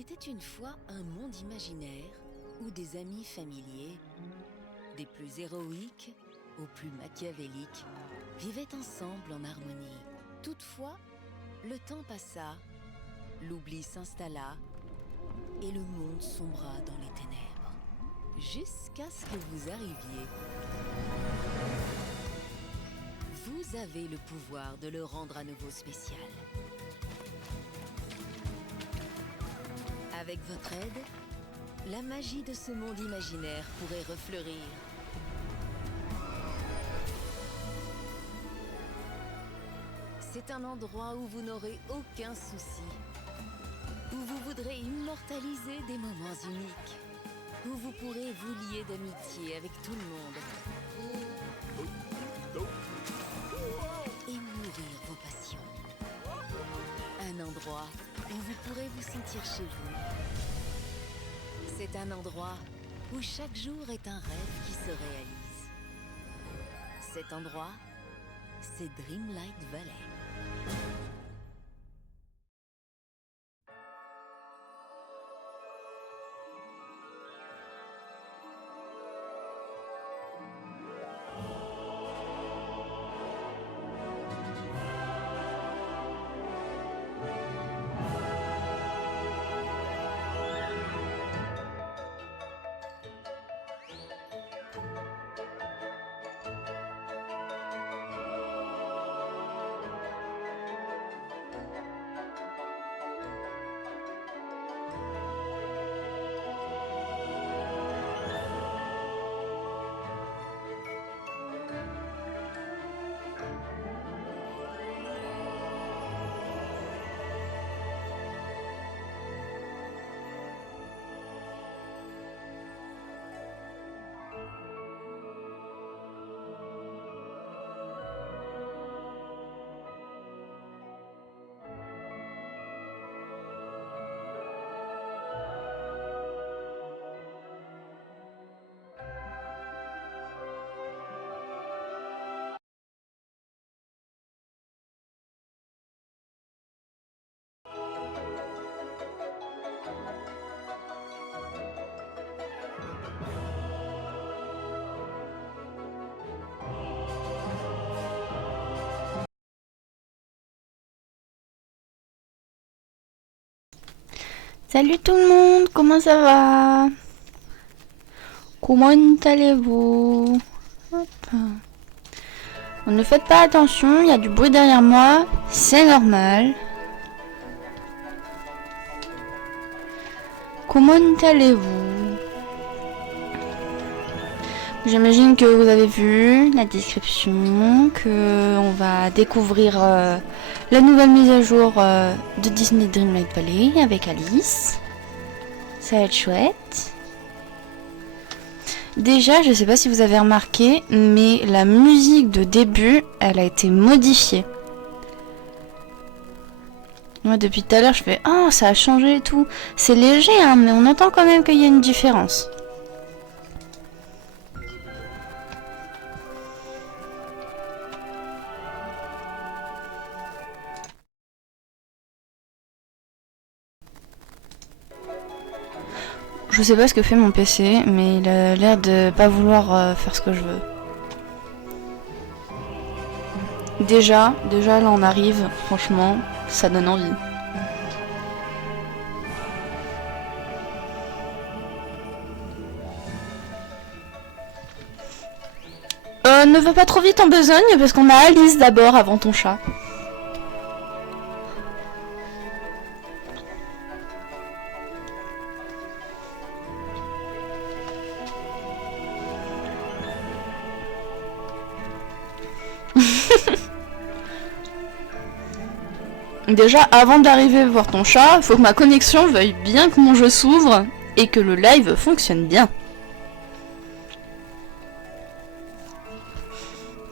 était une fois un monde imaginaire où des amis familiers, des plus héroïques aux plus machiavéliques, vivaient ensemble en harmonie. Toutefois, le temps passa, l'oubli s'installa et le monde sombra dans les ténèbres, jusqu'à ce que vous arriviez. Vous avez le pouvoir de le rendre à nouveau spécial. Avec votre aide, la magie de ce monde imaginaire pourrait refleurir. C'est un endroit où vous n'aurez aucun souci, où vous voudrez immortaliser des moments uniques, où vous pourrez vous lier d'amitié avec tout le monde et nourrir vos passions. Un endroit où vous pourrez vous sentir chez vous. C'est un endroit où chaque jour est un rêve qui se réalise. Cet endroit, c'est Dreamlight Valley. Salut tout le monde, comment ça va? Comment allez-vous? Hop. Bon, ne faites pas attention, il y a du bruit derrière moi, c'est normal. Comment allez-vous? J'imagine que vous avez vu la description, que on va découvrir la nouvelle mise à jour de Disney Dreamlight Valley avec Alice. Ça va être chouette. Déjà, je sais pas si vous avez remarqué, mais la musique de début, elle a été modifiée. Moi, depuis tout à l'heure, je fais « Oh, ça a changé et tout ». C'est léger, hein, mais on entend quand même qu'il y a une différence. Je sais pas ce que fait mon PC, mais il a l'air de pas vouloir faire ce que je veux. Déjà là on arrive, franchement, ça donne envie. Ne va pas trop vite en besogne, parce qu'on a Alice d'abord avant ton chat. Déjà, avant d'arriver voir ton chat, il faut que ma connexion veuille bien que mon jeu s'ouvre et que le live fonctionne bien.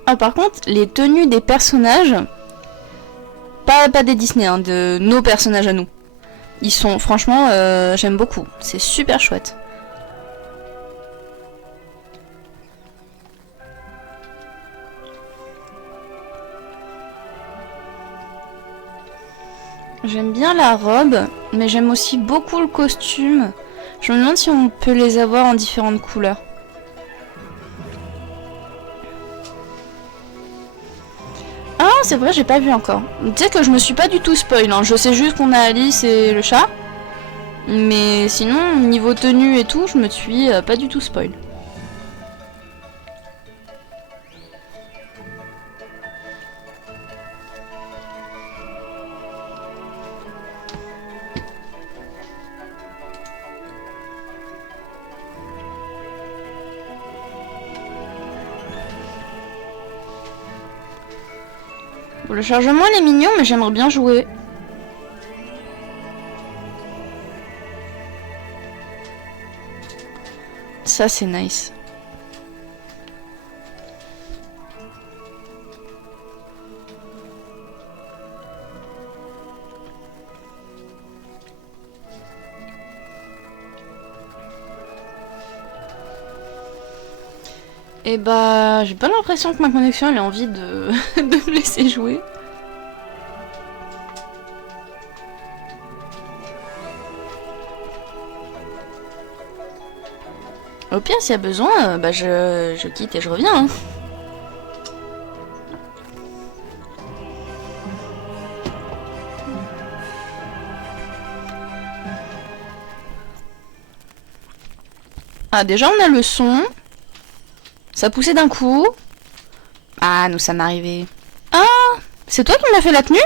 Ah, par contre, les tenues des personnages, pas des Disney, hein, de nos personnages à nous. Ils sont, franchement, j'aime beaucoup. C'est super chouette. J'aime bien la robe, mais j'aime aussi beaucoup le costume. Je me demande si on peut les avoir en différentes couleurs. Ah, c'est vrai, j'ai pas vu encore. Tu sais que je me suis pas du tout spoil, hein. Je sais juste qu'on a Alice et le chat. Mais sinon, niveau tenue et tout, je me suis pas du tout spoil. Bon, le chargement il est mignon, mais j'aimerais bien jouer. Ça c'est nice. Et bah, j'ai pas l'impression que ma connexion elle ait envie de, de me laisser jouer. Au pire, s'il y a besoin, bah je quitte et je reviens. Hein. Ah, déjà on a le son. Ça poussait d'un coup. Ah, nous sommes arrivés. Ah, c'est toi qui m'as fait la tenue?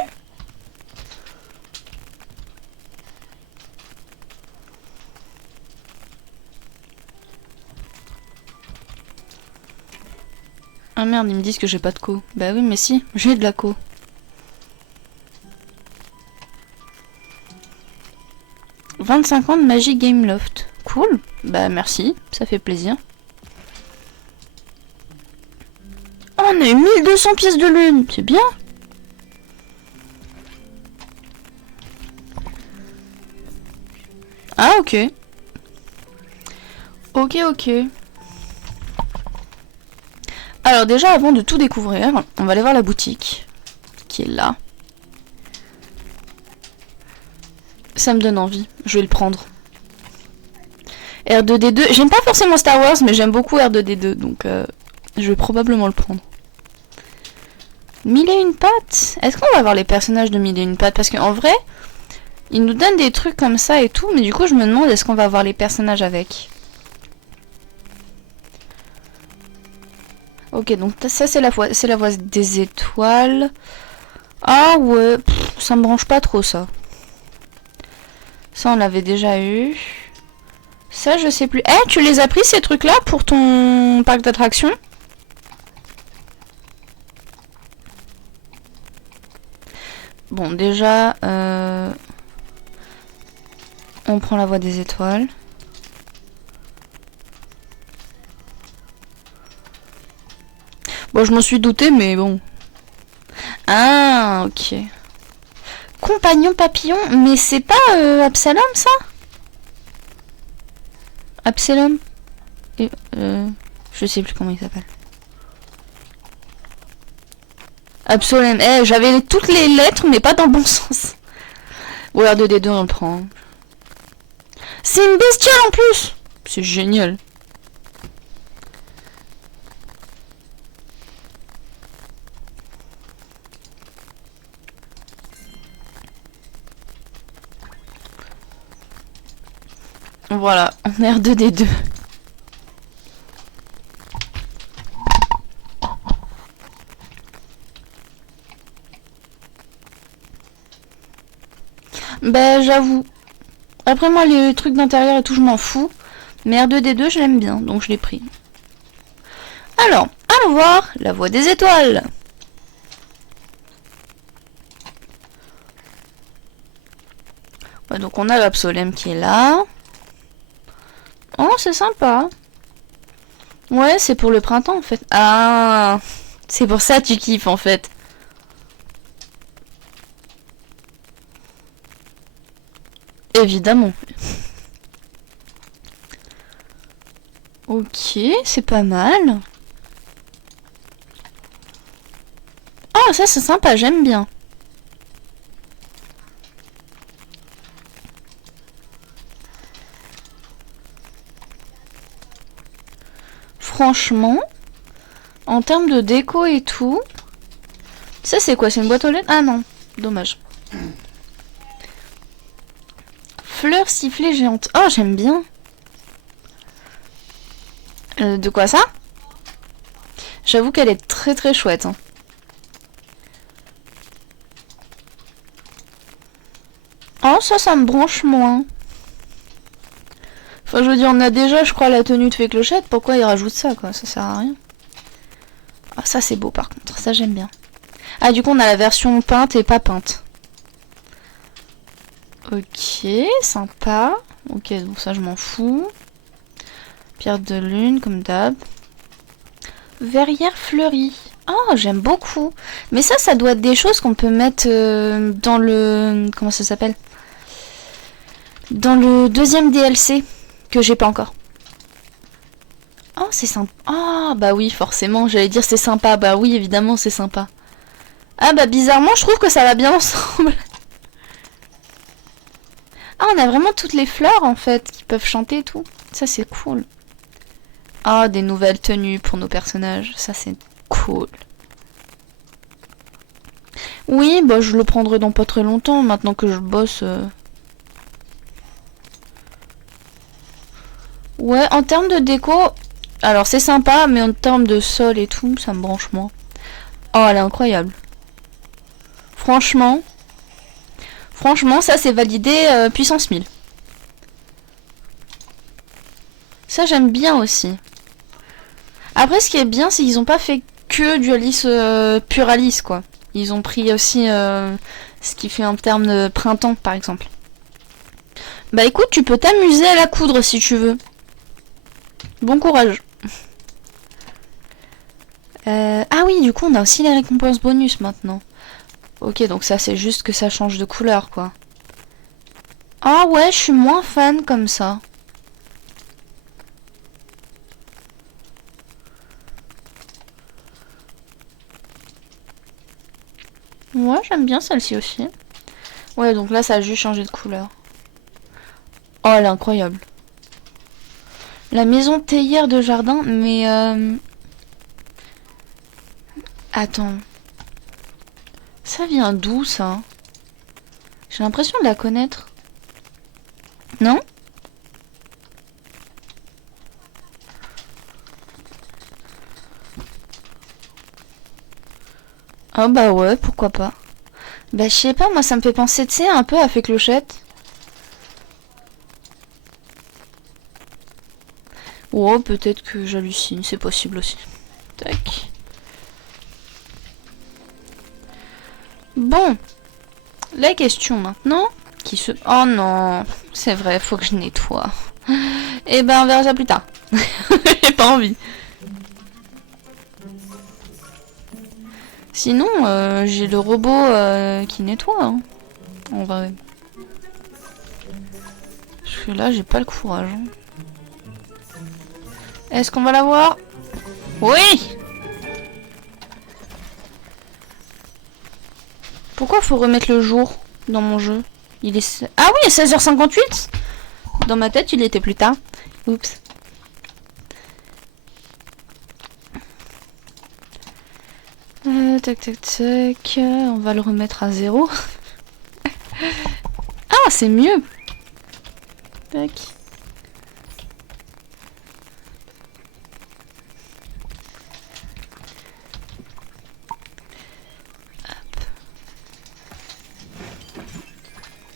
Ah merde, ils me disent que j'ai pas de co. Bah oui, mais si, j'ai de la co. « 25 ans de Magic Game Loft. » Cool. Bah merci, ça fait plaisir. Oh, on a eu 1200 pièces de lune, c'est bien. Ah ok. Ok. Alors déjà, avant de tout découvrir, on va aller voir la boutique, qui est là. Ça me donne envie, je vais le prendre. R2D2, j'aime pas forcément Star Wars, mais j'aime beaucoup R2D2, donc je vais probablement le prendre. 1001 pattes. Est-ce qu'on va avoir les personnages de 1001 pattes? Parce qu'en vrai, ils nous donnent des trucs comme ça et tout, mais du coup je me demande est-ce qu'on va avoir les personnages avec. Ok, donc ça c'est la voie des étoiles. Ah ouais, ça me branche pas trop ça. Ça on l'avait déjà eu. Ça je sais plus. Eh, tu les as pris ces trucs là pour ton parc d'attractions? Bon déjà, on prend la voie des étoiles. Bon, je m'en suis douté, mais bon. Ah, ok. Compagnon papillon, mais c'est pas Absalom, ça? Absalom? Et, je sais plus comment il s'appelle. Absolument. Eh, j'avais toutes les lettres, mais pas dans le bon sens. Bon, R2D2, on le prend. C'est une bestiole en plus! C'est génial. Voilà, on est R2D2. Bah j'avoue. Après moi les trucs d'intérieur et tout je m'en fous. Mais R2D2 je l'aime bien, donc je l'ai pris. Alors, allons voir la voie des étoiles. Ouais, donc on a l'Absolem qui est là. Oh c'est sympa. Ouais c'est pour le printemps en fait. Ah c'est pour ça que tu kiffes en fait. Évidemment. Ok, c'est pas mal. Oh, ça c'est sympa, j'aime bien. franchement, en termes de déco et tout... Ça, c'est quoi? C'est une boîte aux lettres? Ah non, dommage. Fleurs sifflées géantes. Oh, j'aime bien. De quoi ça? J'avoue qu'elle est très très chouette. Hein. Oh, ça me branche moins. Enfin, je veux dire, on a déjà, je crois, la tenue de fée clochette. Pourquoi ils rajoutent ça, quoi? Ça sert à rien. Ah, ça, c'est beau, par contre. Ça, j'aime bien. Ah, du coup, on a la version peinte et pas peinte. Ok, sympa. Ok, donc ça, je m'en fous. Pierre de lune, comme d'hab. Verrière fleurie. Oh, j'aime beaucoup. Mais ça doit être des choses qu'on peut mettre dans le... Comment ça s'appelle? Dans le deuxième DLC, que j'ai pas encore. Oh, c'est sympa. Ah, bah oui, forcément, j'allais dire c'est sympa. Bah oui, évidemment, c'est sympa. Ah, bah bizarrement, je trouve que ça va bien ensemble. Ah, on a vraiment toutes les fleurs, en fait, qui peuvent chanter et tout. Ça, c'est cool. Ah, des nouvelles tenues pour nos personnages. Ça, c'est cool. Oui, bah je le prendrai dans pas très longtemps, maintenant que je bosse. Ouais, en termes de déco, alors c'est sympa, mais en termes de sol et tout, ça me branche moins. Oh, elle est incroyable. Franchement, ça c'est validé puissance 1000. Ça j'aime bien aussi. Après, ce qui est bien, c'est qu'ils ont pas fait que du Alice pur Alice, quoi. Ils ont pris aussi ce qui fait en termes de printemps, par exemple. Bah écoute, tu peux t'amuser à la coudre si tu veux. Bon courage. Ah oui, du coup, on a aussi les récompenses bonus maintenant. Ok, donc ça, c'est juste que ça change de couleur, quoi. Ah ouais, je suis moins fan comme ça. Ouais, j'aime bien celle-ci aussi. Ouais, donc là, ça a juste changé de couleur. Oh, elle est incroyable. La maison théière de jardin, mais... Attends. Ça vient d'où, ça? J'ai l'impression de la connaître. Non? Ah bah ouais, pourquoi pas. Bah je sais pas, moi ça me fait penser, tu sais, un peu à Fée Clochette. Oh, peut-être que j'hallucine, c'est possible aussi. Tac. Bon. La question maintenant, qui se... Oh non, c'est vrai, faut que je nettoie. Et ben on verra ça plus tard. J'ai pas envie. Sinon, j'ai le robot qui nettoie. Hein. En vrai. Parce que là, j'ai pas le courage. Hein. Est-ce qu'on va l'avoir? Oui! Pourquoi faut remettre le jour dans mon jeu? Il est... Ah oui, à 16h58. Dans ma tête, il était plus tard. Oups. Tac, tac, tac. On va le remettre à 0. Ah, c'est mieux. Tac.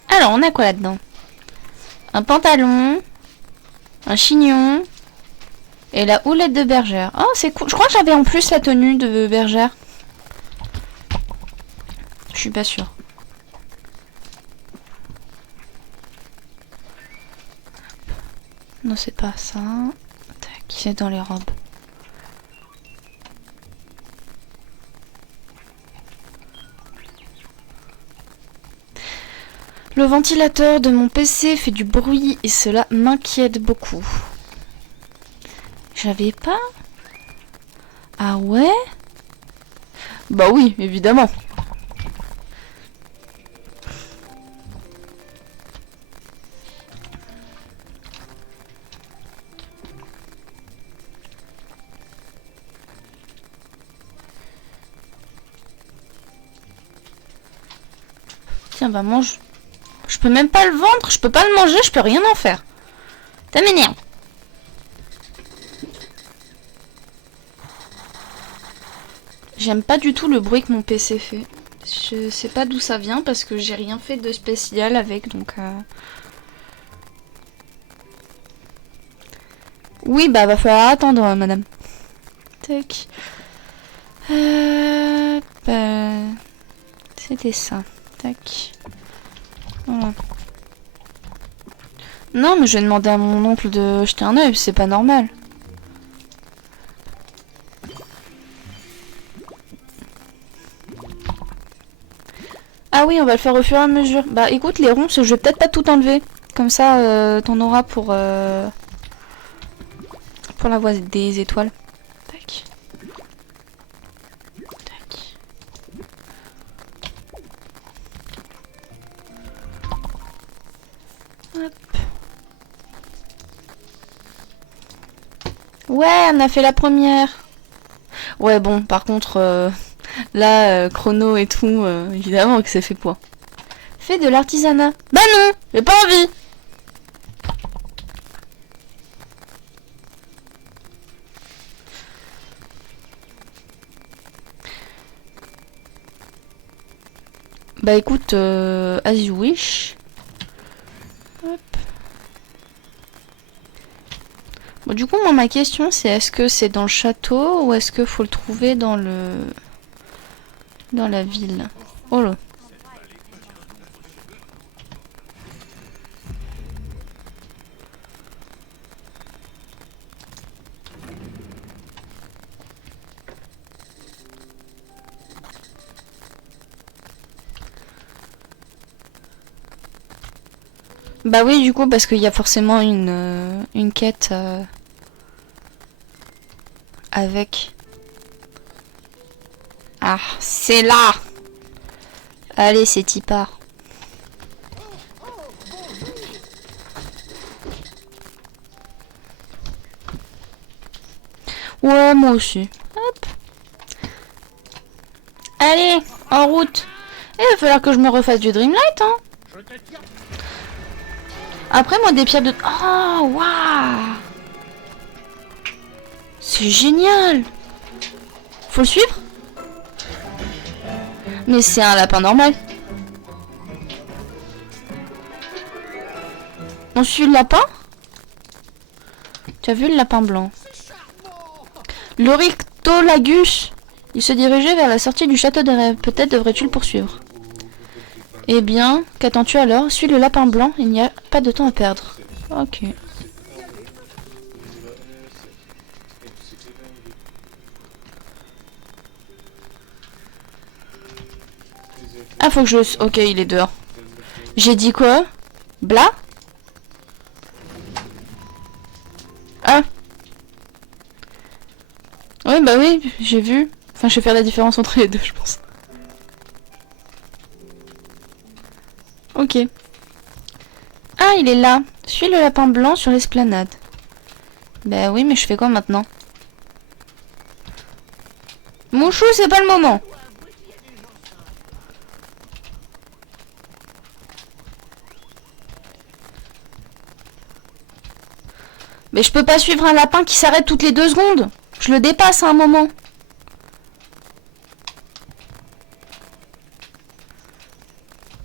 Alors, on a quoi là-dedans? Un pantalon, un chignon et la houlette de bergère. Oh, c'est cool. Je crois que j'avais en plus la tenue de bergère. Je suis pas sûre. Non, c'est pas ça. Tac, c'est dans les robes. Le ventilateur de mon PC fait du bruit et cela m'inquiète beaucoup. J'avais pas... Ah ouais? Bah oui, évidemment. Tiens, bah mange. Je peux même pas le vendre, je peux pas le manger, je peux rien en faire. Ça m'énerve. J'aime pas du tout le bruit que mon PC fait. Je sais pas d'où ça vient parce que j'ai rien fait de spécial avec, donc... Oui, bah va falloir attendre, madame. Tac. C'était ça. Tac. Voilà. Non, mais je vais demander à mon oncle de jeter un œil, c'est pas normal. Ah oui, on va le faire au fur et à mesure. Bah écoute, les ronces, je vais peut-être pas tout enlever. Comme ça, t'en auras pour la voie des étoiles. Tac. Tac. Hop. Ouais, on a fait la première. Ouais, bon, par contre, là, chrono et tout, évidemment que ça fait poids. Fais de l'artisanat. Bah non, j'ai pas envie. Bah écoute, as you wish. Hop. Bon, du coup, moi, ma question, c'est est-ce que c'est dans le château ou est-ce qu'il faut le trouver dans la ville? Oh là. Bah oui, du coup, parce qu'il y a forcément une quête avec... Ah, c'est là. Allez, c'est y part. Ouais, moi aussi. Hop. Allez, en route. Il va falloir que je me refasse du Dreamlight, hein. Après, moi, des pierres de... Oh, waouh. C'est génial. Faut le suivre? Mais c'est un lapin normal. On suit le lapin? Tu as vu le lapin blanc? L'Orictolagus. Il se dirigeait vers la sortie du château des rêves. Peut-être devrais-tu le poursuivre. Eh bien, qu'attends-tu alors? Suis le lapin blanc, il n'y a pas de temps à perdre. Ok. Ah, faut que je... Ok, il est dehors. J'ai dit quoi? Bla? Ah. Ouais, bah oui, j'ai vu. Enfin, je vais faire la différence entre les deux, je pense. Ok. Ah, il est là. Suis le lapin blanc sur l'esplanade. Bah oui, mais je fais quoi maintenant? Mon chou, c'est pas le moment. Mais je peux pas suivre un lapin qui s'arrête toutes les 2 secondes. Je le dépasse à un moment.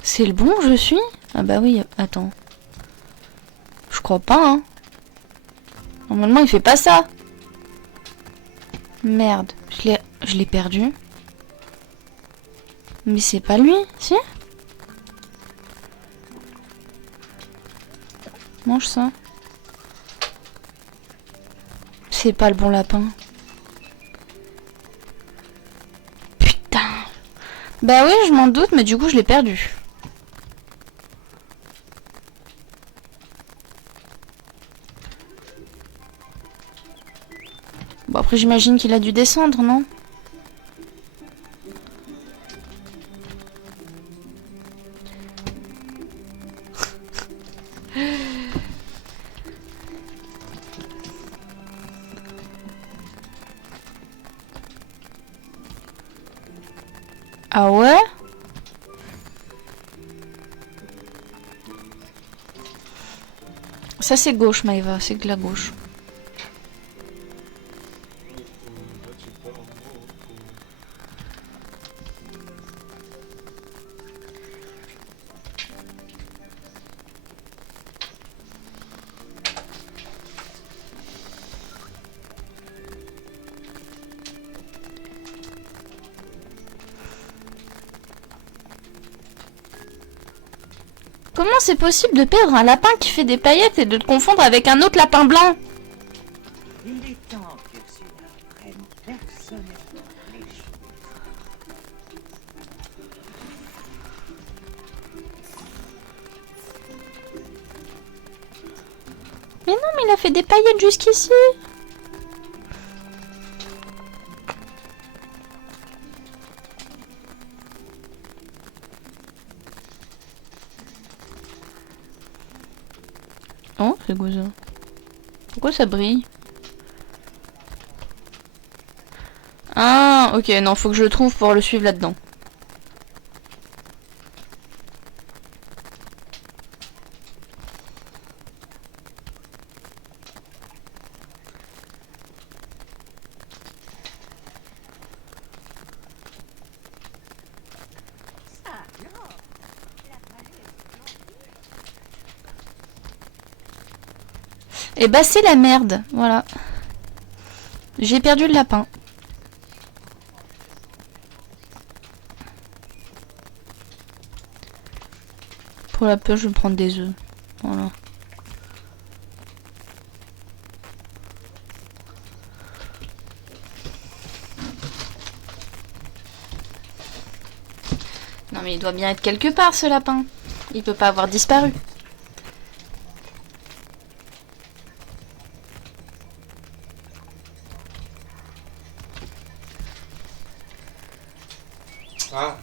C'est le bon, je suis? Ah bah oui, attends. Je crois pas, hein. Normalement, il fait pas ça. Merde, je l'ai perdu. Mais c'est pas lui, si? Mange ça. C'est pas le bon lapin. Putain. Bah oui, je m'en doute, mais du coup, je l'ai perdu. Bon, après, j'imagine qu'il a dû descendre, non? Ah ouais? Ça c'est gauche, Maëva, c'est de la gauche. Comment c'est possible de perdre un lapin qui fait des paillettes et de le confondre avec un autre lapin blanc? Il est temps que cela prenne personnellement les choses. Mais non, mais il a fait des paillettes jusqu'ici. Oh, c'est quoi ça? Pourquoi ça brille? Ah, ok, non, faut que je le trouve pour le suivre là-dedans. Et bah c'est la merde, voilà. J'ai perdu le lapin. Pour la peur, je vais prendre des œufs. Voilà. Non mais il doit bien être quelque part ce lapin. Il peut pas avoir disparu. Ah.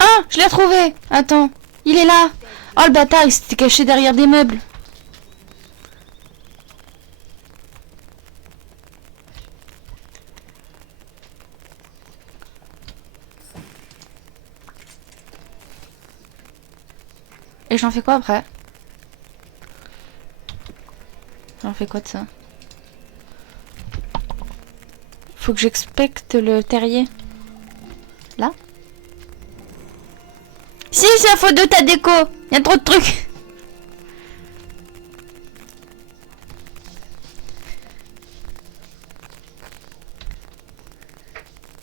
Ah, je l'ai retrouvé. Attends, il est là. Oh le bâtard, il s'était caché derrière des meubles. Et j'en fais quoi après? J'en fais quoi de ça? Faut que j'expecte le terrier. Là? Si, c'est la faute de ta déco. Il y a trop de trucs.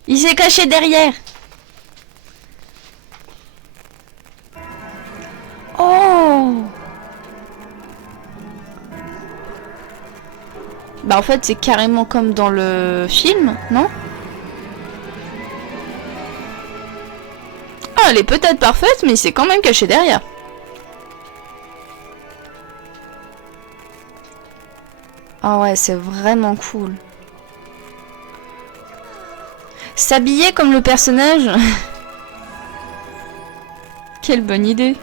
Il s'est caché derrière. Oh! Bah en fait c'est carrément comme dans le film, non? Ah, elle est peut-être parfaite, mais il s'est quand même caché derrière. Ah ouais, c'est vraiment cool. S'habiller comme le personnage. Quelle bonne idée.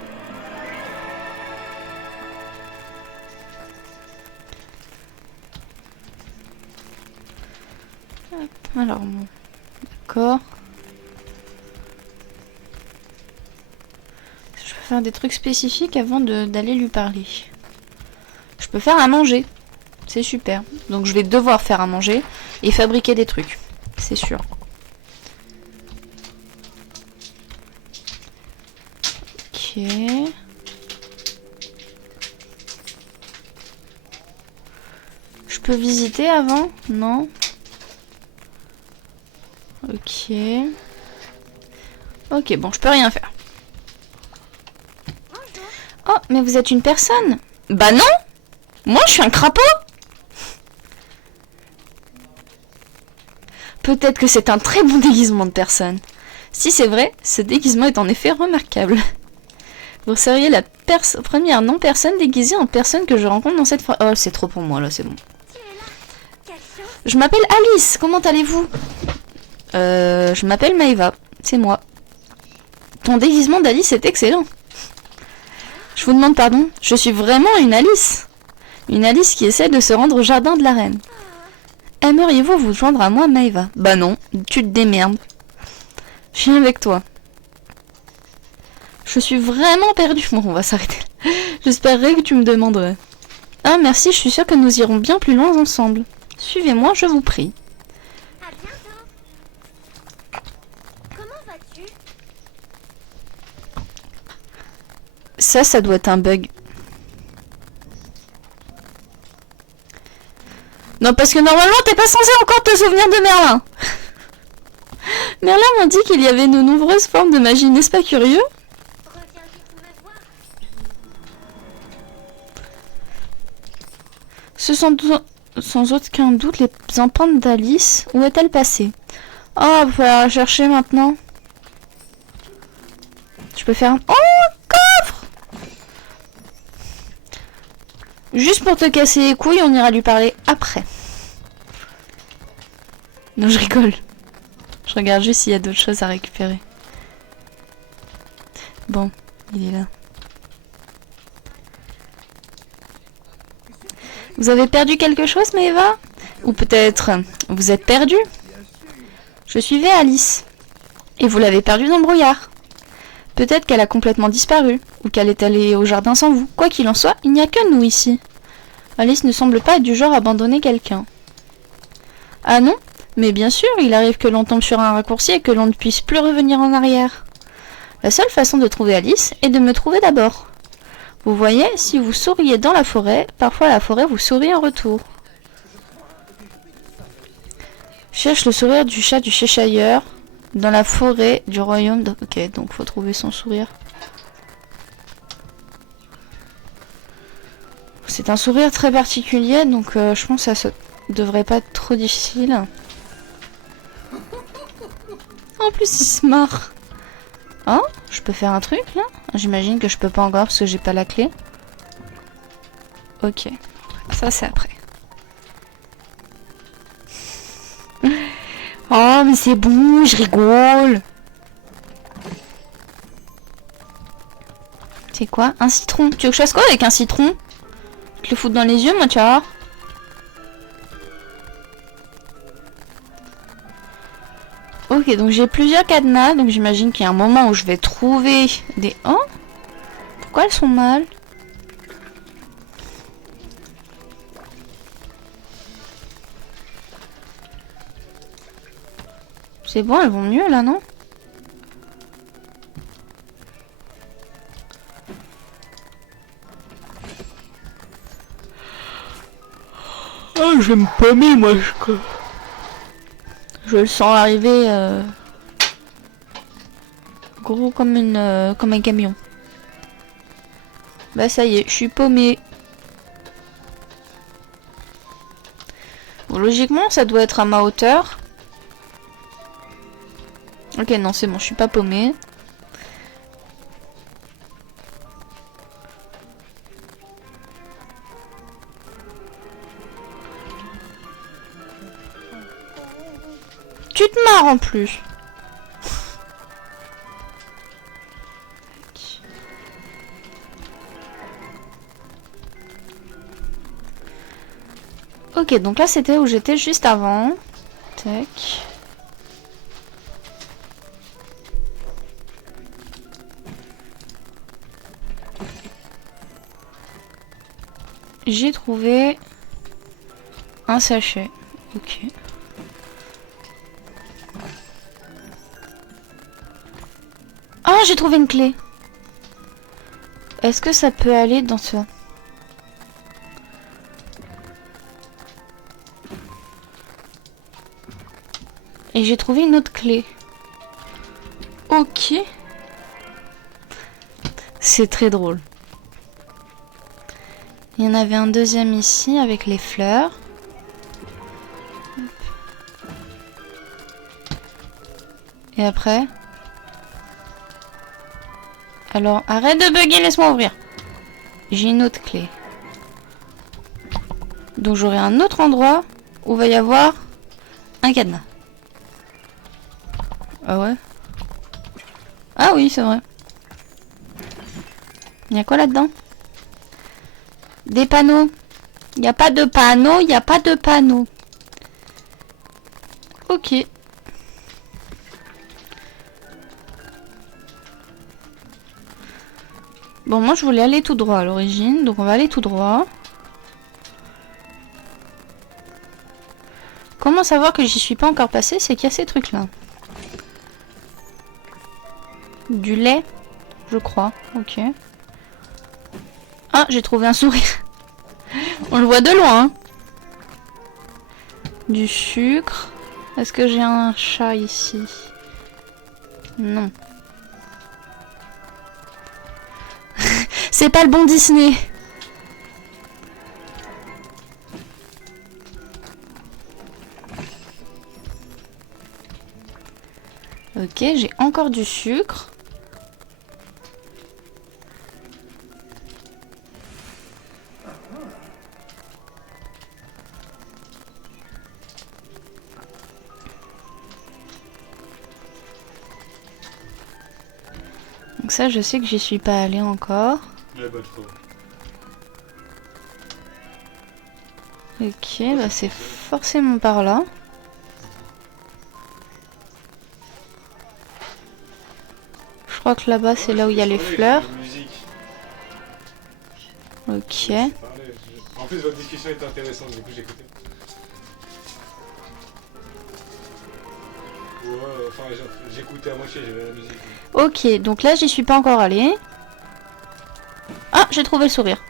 Alors bon, d'accord. Je peux faire des trucs spécifiques avant d'aller lui parler. Je peux faire à manger. C'est super. Donc je vais devoir faire à manger et fabriquer des trucs. C'est sûr. Ok. Je peux visiter avant? Non. Ok. Ok, bon, je peux rien faire. Oh, mais vous êtes une personne? Bah non! Moi, je suis un crapaud! Peut-être que c'est un très bon déguisement de personne. Si c'est vrai, ce déguisement est en effet remarquable. Vous seriez la première non-personne déguisée en personne que je rencontre dans cette... Oh, c'est trop pour moi, là, c'est bon. Je m'appelle Alice, comment allez-vous? Je m'appelle Maëva, c'est moi. Ton déguisement d'Alice est excellent. Je vous demande pardon. Je suis vraiment une Alice. Une Alice qui essaie de se rendre au jardin de la reine. Aimeriez-vous vous joindre à moi, Maeva? Bah non, tu te démerdes. Je viens avec toi. Je suis vraiment perdue. Bon, on va s'arrêter. J'espérerais que tu me demanderais. Ah, merci, je suis sûre que nous irons bien plus loin ensemble. Suivez-moi, je vous prie. À bientôt. Comment vas-tu? Ça doit être un bug. Non, parce que normalement, t'es pas censé encore te souvenir de Merlin. Merlin m'a dit qu'il y avait de nombreuses formes de magie, n'est-ce pas curieux? Reviens vite me voir. Ce sont sans aucun doute les empreintes d'Alice. Où est-elle passée? Oh, il faut la chercher maintenant. Je peux faire un... Oh, un coffre! Juste pour te casser les couilles, on ira lui parler après. Non, je rigole. Je regarde juste s'il y a d'autres choses à récupérer. Bon, il est là. Vous avez perdu quelque chose, Maeva? Ou peut-être vous êtes perdu? Je suivais Alice. Et vous l'avez perdue dans le brouillard. Peut-être qu'elle a complètement disparu. Ou qu'elle est allée au jardin sans vous. Quoi qu'il en soit, il n'y a que nous ici. Alice ne semble pas être du genre à abandonner quelqu'un. Ah non? Mais bien sûr, il arrive que l'on tombe sur un raccourci et que l'on ne puisse plus revenir en arrière. La seule façon de trouver Alice est de me trouver d'abord. Vous voyez, si vous souriez dans la forêt, parfois la forêt vous sourit en retour. Cherche le sourire du chat du Cheshire dans la forêt du royaume de... Ok, donc faut trouver son sourire. C'est un sourire très particulier, donc je pense que ça devrait pas être trop difficile. En plus, il se marre. Oh, je peux faire un truc là? J'imagine que je peux pas encore parce que j'ai pas la clé. Ok, ça c'est après. Oh, mais c'est bon, je rigole. C'est quoi? Un citron. Tu veux que je fasse quoi avec un citron? Je te le fous dans les yeux, moi, tu vois. Ok, donc j'ai plusieurs cadenas, donc j'imagine qu'il y a un moment où je vais trouver des... Oh, pourquoi elles sont mal? C'est bon, elles vont mieux là, non? Oh, je vais me paumer, moi, je le sens arriver gros comme comme un camion. Bah ça y est, je suis paumé. Bon, logiquement, ça doit être à ma hauteur. Ok, non, c'est bon, je suis pas paumé. Tu te marres en plus. Ok, donc là c'était où j'étais juste avant. Tac. J'ai trouvé un sachet. Ok. Ah, j'ai trouvé une clé. Est-ce que ça peut aller dans ça? Et j'ai trouvé une autre clé. Ok. C'est très drôle. Il y en avait un deuxième ici avec les fleurs. Et après... Alors, arrête de bugger, laisse-moi ouvrir. J'ai une autre clé. Donc j'aurai un autre endroit où va y avoir un cadenas. Ah ouais? Ah oui, c'est vrai. Il y a quoi là-dedans? Des panneaux. Il n'y a pas de panneaux, il n'y a pas de panneaux. Ok. Bon, moi je voulais aller tout droit à l'origine, donc on va aller tout droit. Comment savoir que j'y suis pas encore passé? C'est qu'il y a ces trucs là. Du lait, je crois. Ok. Ah, j'ai trouvé un sourire. On le voit de loin. Hein. Du sucre. Est-ce que j'ai un chat ici? Non. C'est pas le bon Disney. Ok, j'ai encore du sucre. Donc ça, je sais que j'y suis pas allée encore. La bonne fois. Ok, bah c'est forcément par là. Je crois que là-bas, c'est là où il y a les fleurs. Ok. En plus, votre discussion était intéressante, du coup j'écoutais. Ouais, enfin j'écoutais à moitié, j'avais la musique. Ok, donc là, j'y suis pas encore allée. Ah, j'ai trouvé le sourire.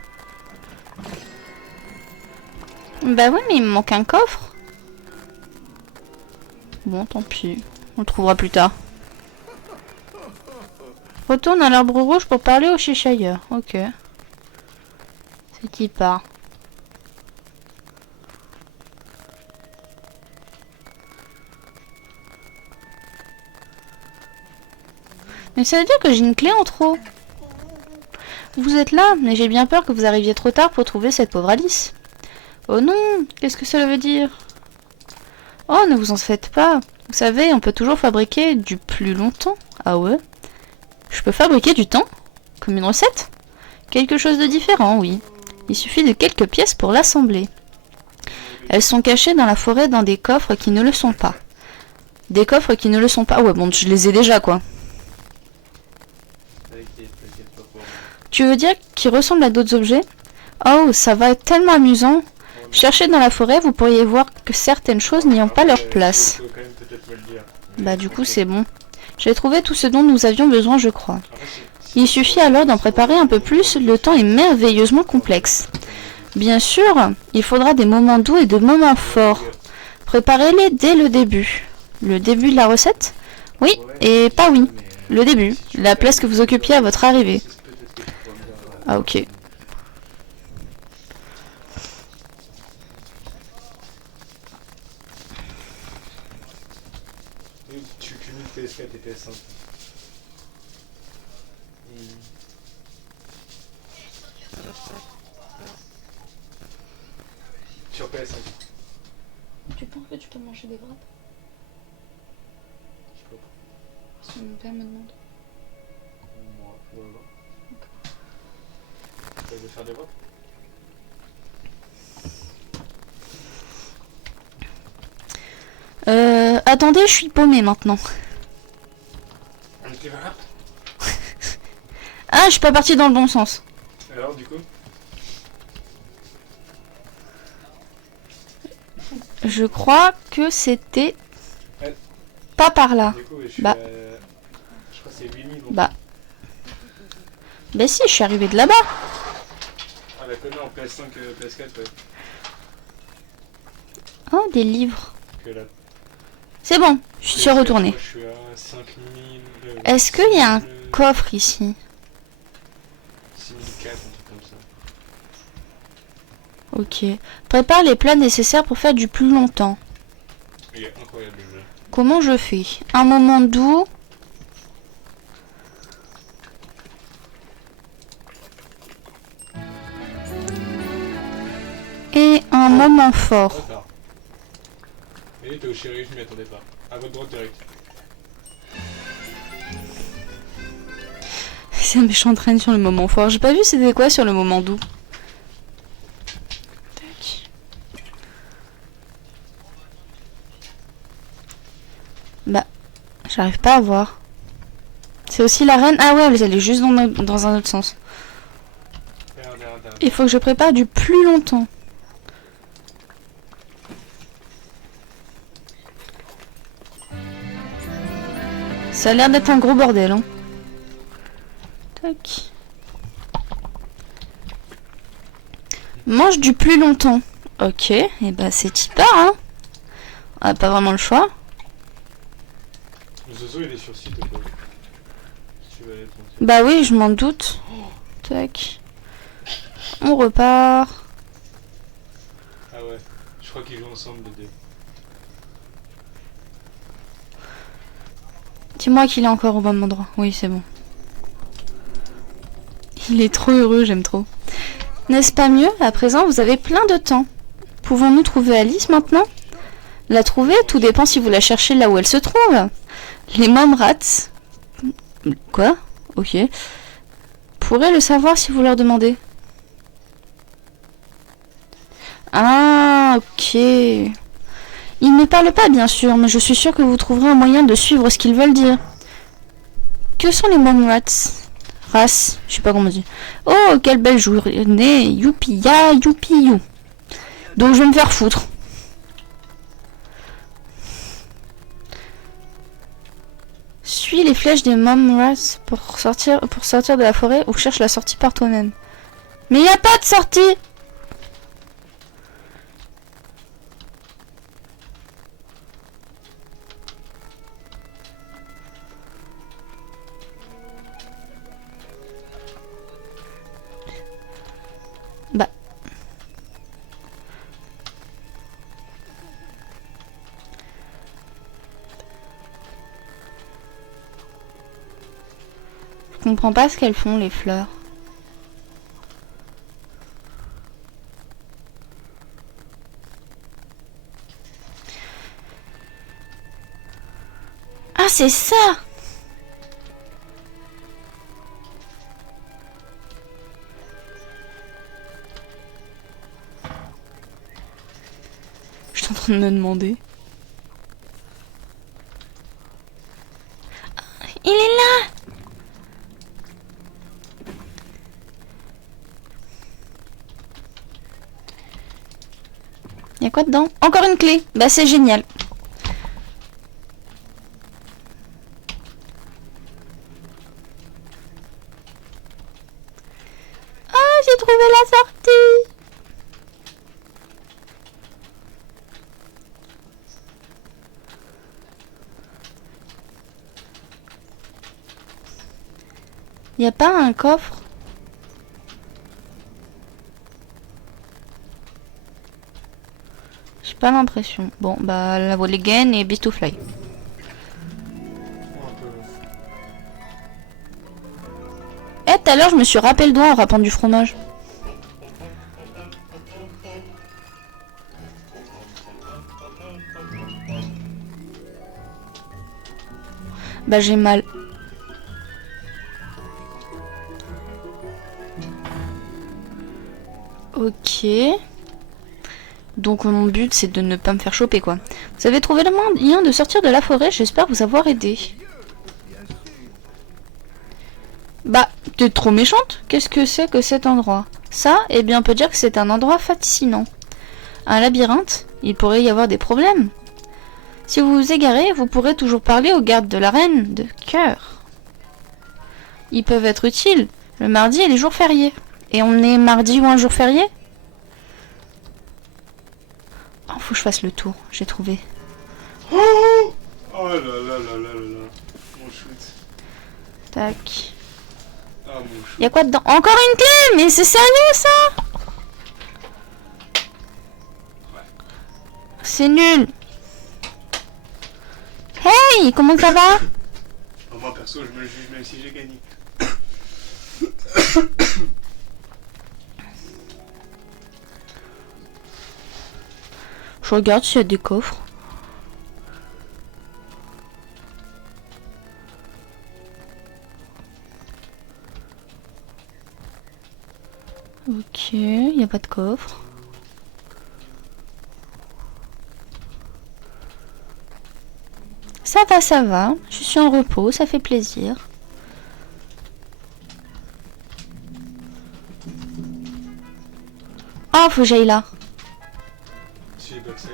Bah oui, mais il me manque un coffre. Bon, tant pis. On le trouvera plus tard. Retourne à l'arbre rouge pour parler au Cheshire. Ok. C'est qui part. Mais ça veut dire que j'ai une clé en trop. Vous êtes là, mais j'ai bien peur que vous arriviez trop tard pour trouver cette pauvre Alice. Oh non, qu'est-ce que cela veut dire? Oh, ne vous en faites pas. Vous savez, on peut toujours fabriquer du plus longtemps. Ah ouais? Je peux fabriquer du temps? Comme une recette? Quelque chose de différent, oui. Il suffit de quelques pièces pour l'assembler. Elles sont cachées dans la forêt dans des coffres qui ne le sont pas. Des coffres qui ne le sont pas. Ouais, bon, je les ai déjà, quoi. Tu veux dire qu'ils ressemblent à d'autres objets? Oh, ça va être tellement amusant. Cherchez dans la forêt, vous pourriez voir que certaines choses n'y ont pas leur place. Bah du coup c'est bon. J'ai trouvé tout ce dont nous avions besoin, je crois. Il suffit alors d'en préparer un peu plus, le temps est merveilleusement complexe. Bien sûr, il faudra des moments doux et des moments forts. Préparez-les dès le début. Le début de la recette? Oui, et pas oui. Le début, la place que vous occupiez à votre arrivée. Ah ok. Tu cumules PS4 et PS5. Sur PS5. Tu penses que tu peux manger des grappes? Je sais pas. Mon père me demande. Moi, voilà. Tu veux faire des votes? Attendez, je suis paumée maintenant. Un petit rap. Ah, je suis pas partie dans le bon sens. Alors, du coup? Je crois que c'était pas par là. Du coup, je suis Bah. Je crois que c'est 8000. Bah. Bah si, je suis arrivée de là-bas. Ah, la connaît en PS5, PS4, ouais. Oh, des livres. Que la... C'est bon, je suis retournée. Je suis à 5000... Est-ce qu'il y a un coffre ici? 6004, un truc comme ça. Ok. Prépare les plats nécessaires pour faire du plus longtemps. Il est incroyable le jeu. Comment je fais? Un moment doux. Et un moment fort. Retard. Et t'es au chéri, je m'y attendais pas. À votre droite direct. C'est un méchant traîne sur le moment fort. J'ai pas vu c'était quoi sur le moment doux. Tac. Bah, j'arrive pas à voir. C'est aussi la reine. Ah ouais, elle est juste dans un autre sens. Il faut que je prépare du plus longtemps. Ça a l'air d'être un gros bordel, hein. Tac. Mange du plus longtemps. Ok, et bah c'est type hein. On a pas vraiment le choix. Le zozo il est sur site ou pas? Si tu veux aller tranquille. Bah oui, je m'en doute. Tac. On repart. Ah ouais, je crois qu'ils jouent ensemble les deux. Dis-moi qu'il est encore au bon endroit. Oui, c'est bon. Il est trop heureux, j'aime trop. N'est-ce pas mieux? À présent, vous avez plein de temps. Pouvons-nous trouver Alice maintenant? La trouver, tout dépend si vous la cherchez là où elle se trouve. Les Mom Rats... Quoi? Ok. Pourraient le savoir si vous leur demandez. Ah, ok. Ils ne parlent pas, bien sûr, mais je suis sûre que vous trouverez un moyen de suivre ce qu'ils veulent dire. Que sont les Mom Rats? Race, je sais pas comment on dit. Oh, quelle belle journée. Youpi, ya, youpi, you. Donc je vais me faire foutre. Suis les flèches des Mom Rats pour sortir de la forêt ou cherche la sortie par toi-même. Mais il n'y a pas de sortie! Bah. Je comprends pas ce qu'elles font, les fleurs. Ah, c'est ça! Je suis en train de me demander. Il est là! Il y a quoi dedans? Encore une clé! Bah c'est génial! Ah, j'ai trouvé la sortie! Y a pas un coffre? J'ai pas l'impression. Bon, bah la voile again et Beast to Fly. Eh, tout à l'heure, je me suis râpé le doigt en râpant du fromage. Bah j'ai mal. Ok. Donc mon but c'est de ne pas me faire choper quoi. Vous avez trouvé le moyen de sortir de la forêt, j'espère vous avoir aidé. Bah, t'es trop méchante. Qu'est-ce que c'est que cet endroit? Ça, eh bien on peut dire que c'est un endroit fascinant. Un labyrinthe, il pourrait y avoir des problèmes. Si vous vous égarez, vous pourrez toujours parler aux gardes de la reine de cœur. Ils peuvent être utiles le mardi et les jours fériés. Et on est mardi ou un jour férié? Oh, faut que je fasse le tour, j'ai trouvé. Oh là là là là là là. Mon shoot. Tac. Ah mon shoot. Y'a quoi dedans? Encore une clé? Mais c'est sérieux ça? C'est nul. Hey, comment ça va? Oh, moi perso je me juge même si j'ai gagné. Je regarde s'il y a des coffres. Ok, il n'y a pas de coffre. Ça va, ça va. Je suis en repos, ça fait plaisir. Oh, faut que j'aille là. Si, backside.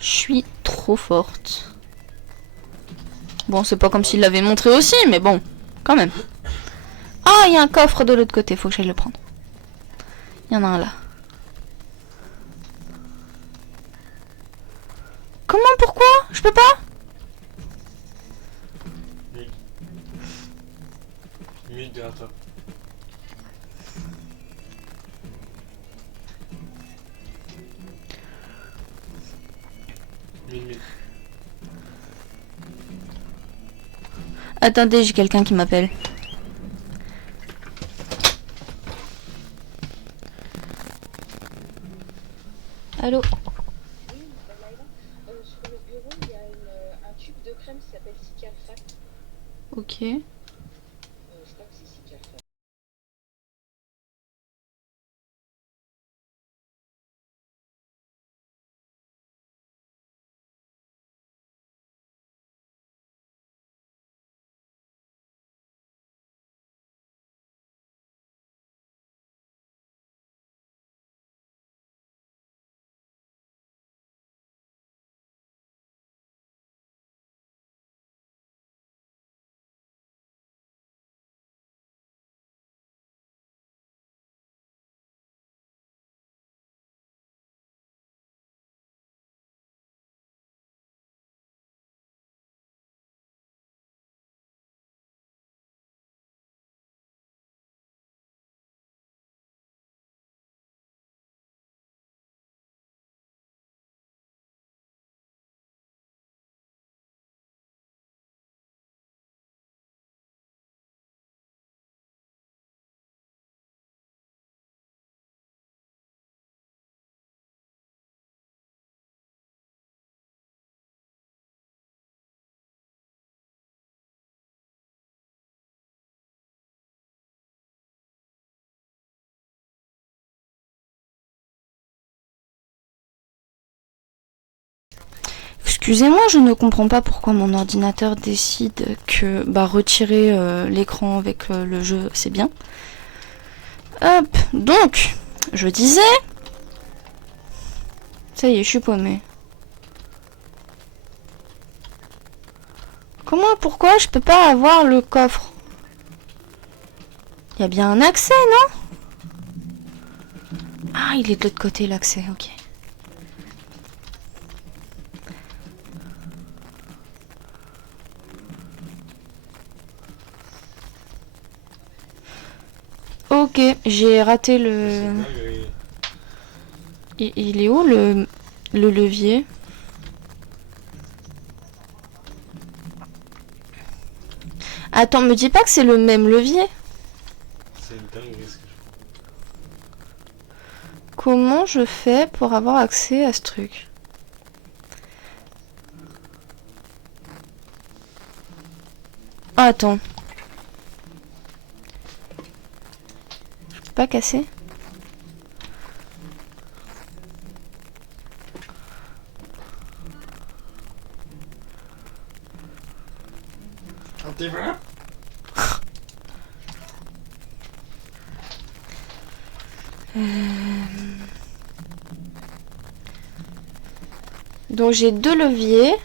Je suis trop forte. Bon, c'est pas comme s'il l'avait montré aussi, mais bon, quand même. Ah, il y a un coffre de l'autre côté, faut que j'aille le prendre. Il y en a un là. Comment, pourquoi? Je peux pas? Mid derrière toi. Mid. Attendez, j'ai quelqu'un qui m'appelle. Allô? Sur le bureau, il y a un tube de crème qui s'appelle Cicalfat. Ok. Je crois que c'est Cicalfat. Excusez-moi, je ne comprends pas pourquoi mon ordinateur décide que retirer l'écran avec le jeu, c'est bien. Hop, donc, je disais... Ça y est, je suis paumée. Comment, pourquoi je peux pas avoir le coffre? Il y a bien un accès, non? Ah, il est de l'autre côté, l'accès, ok. Ok, j'ai raté le... Il est où le levier? Attends, me dis pas que c'est le même levier. C'est dingue ce que je fais. Comment je fais pour avoir accès à ce truc? Ah, attends. Je peux pas casser? T'es vrai? Donc j'ai deux leviers.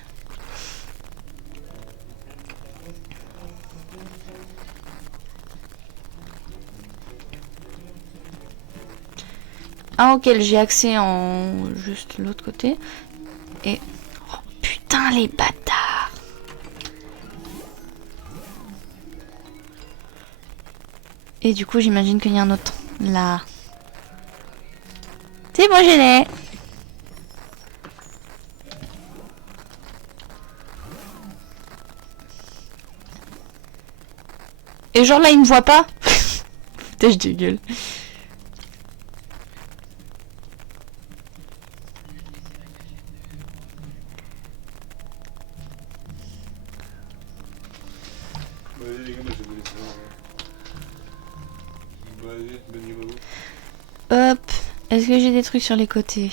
Un auquel j'ai accès en juste l'autre côté. Et... Oh putain les bâtards! Et du coup j'imagine qu'il y a un autre là. C'est bon, je l'ai. Et genre là il me voit pas. Putain je dégueule. Allez les gars, moi je vais vous laisser. Bon allez, bonne nuit Bobo. Hop. Est-ce que j'ai des trucs sur les côtés?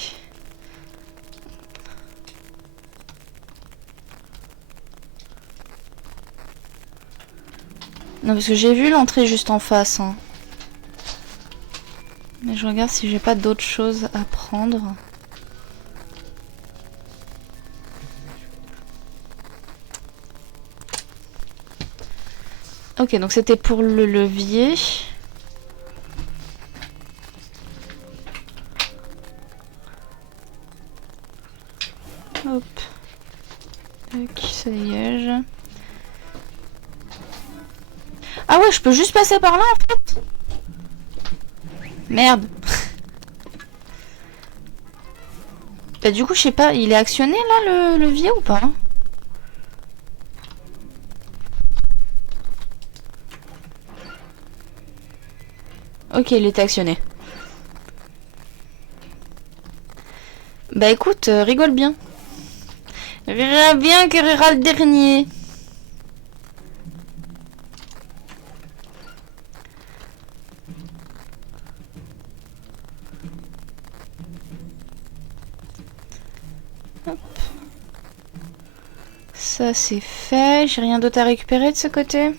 Non, parce que j'ai vu l'entrée juste en face. Hein. Mais je regarde si j'ai pas d'autres choses à prendre. Ok, donc c'était pour le levier. Hop. Tac, ça dégage. Ah ouais, je peux juste passer par là en fait. Merde. Bah du coup, je sais pas, il est actionné là le levier ou pas? Ok, il est actionné. Bah écoute, rigole bien. Rira bien que rira le dernier. Hop. Ça c'est fait. J'ai rien d'autre à récupérer de ce côté.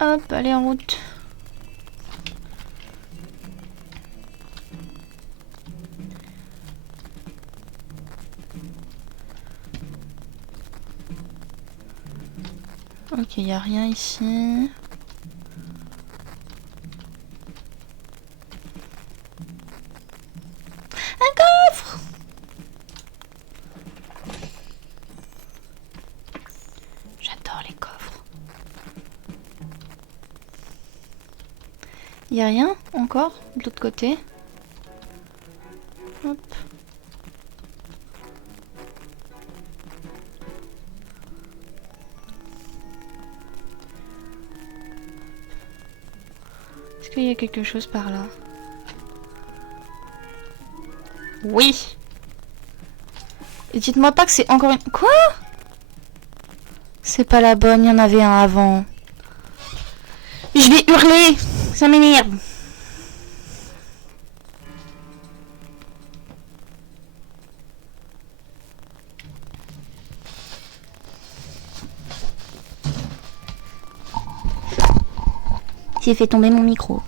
Hop, allez en route. Ok, il n'y a rien ici. Un coffre! J'adore les coffres. Il n'y a rien encore de l'autre côté. Hop. Est-ce qu'il y a quelque chose par là? Oui. Et dites-moi pas que c'est encore une... Quoi? C'est pas la bonne, il y en avait un avant. Je vais hurler. Ça m'énerve. J'ai fait tomber mon micro.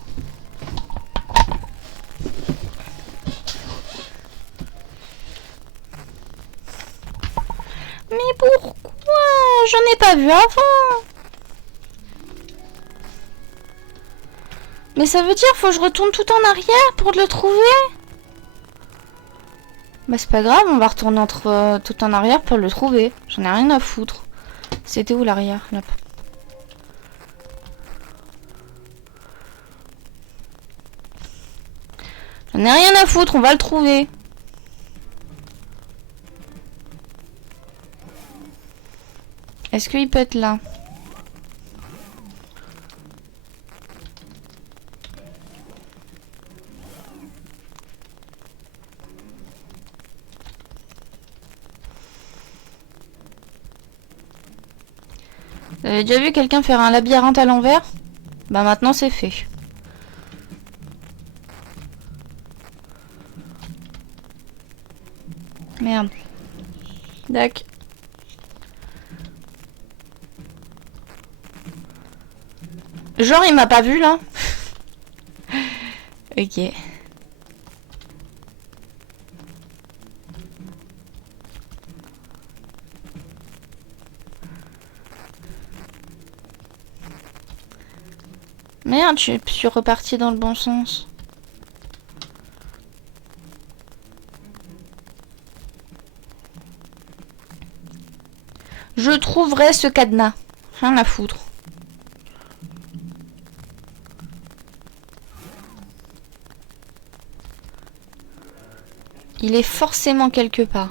Mais pourquoi? J'en ai pas vu avant. Mais ça veut dire faut que je retourne tout en arrière pour le trouver? Bah c'est pas grave, on va retourner tout en arrière pour le trouver. J'en ai rien à foutre. C'était où l'arrière là? J'en ai rien à foutre, on va le trouver. Est-ce qu'il peut être là? Vous avez déjà vu quelqu'un faire un labyrinthe à l'envers? Bah maintenant c'est fait. Merde. Dac. Genre il m'a pas vu là. Ok. Merde, je suis reparti dans le bon sens. Je trouverai ce cadenas. Rien à foutre. Il est forcément quelque part.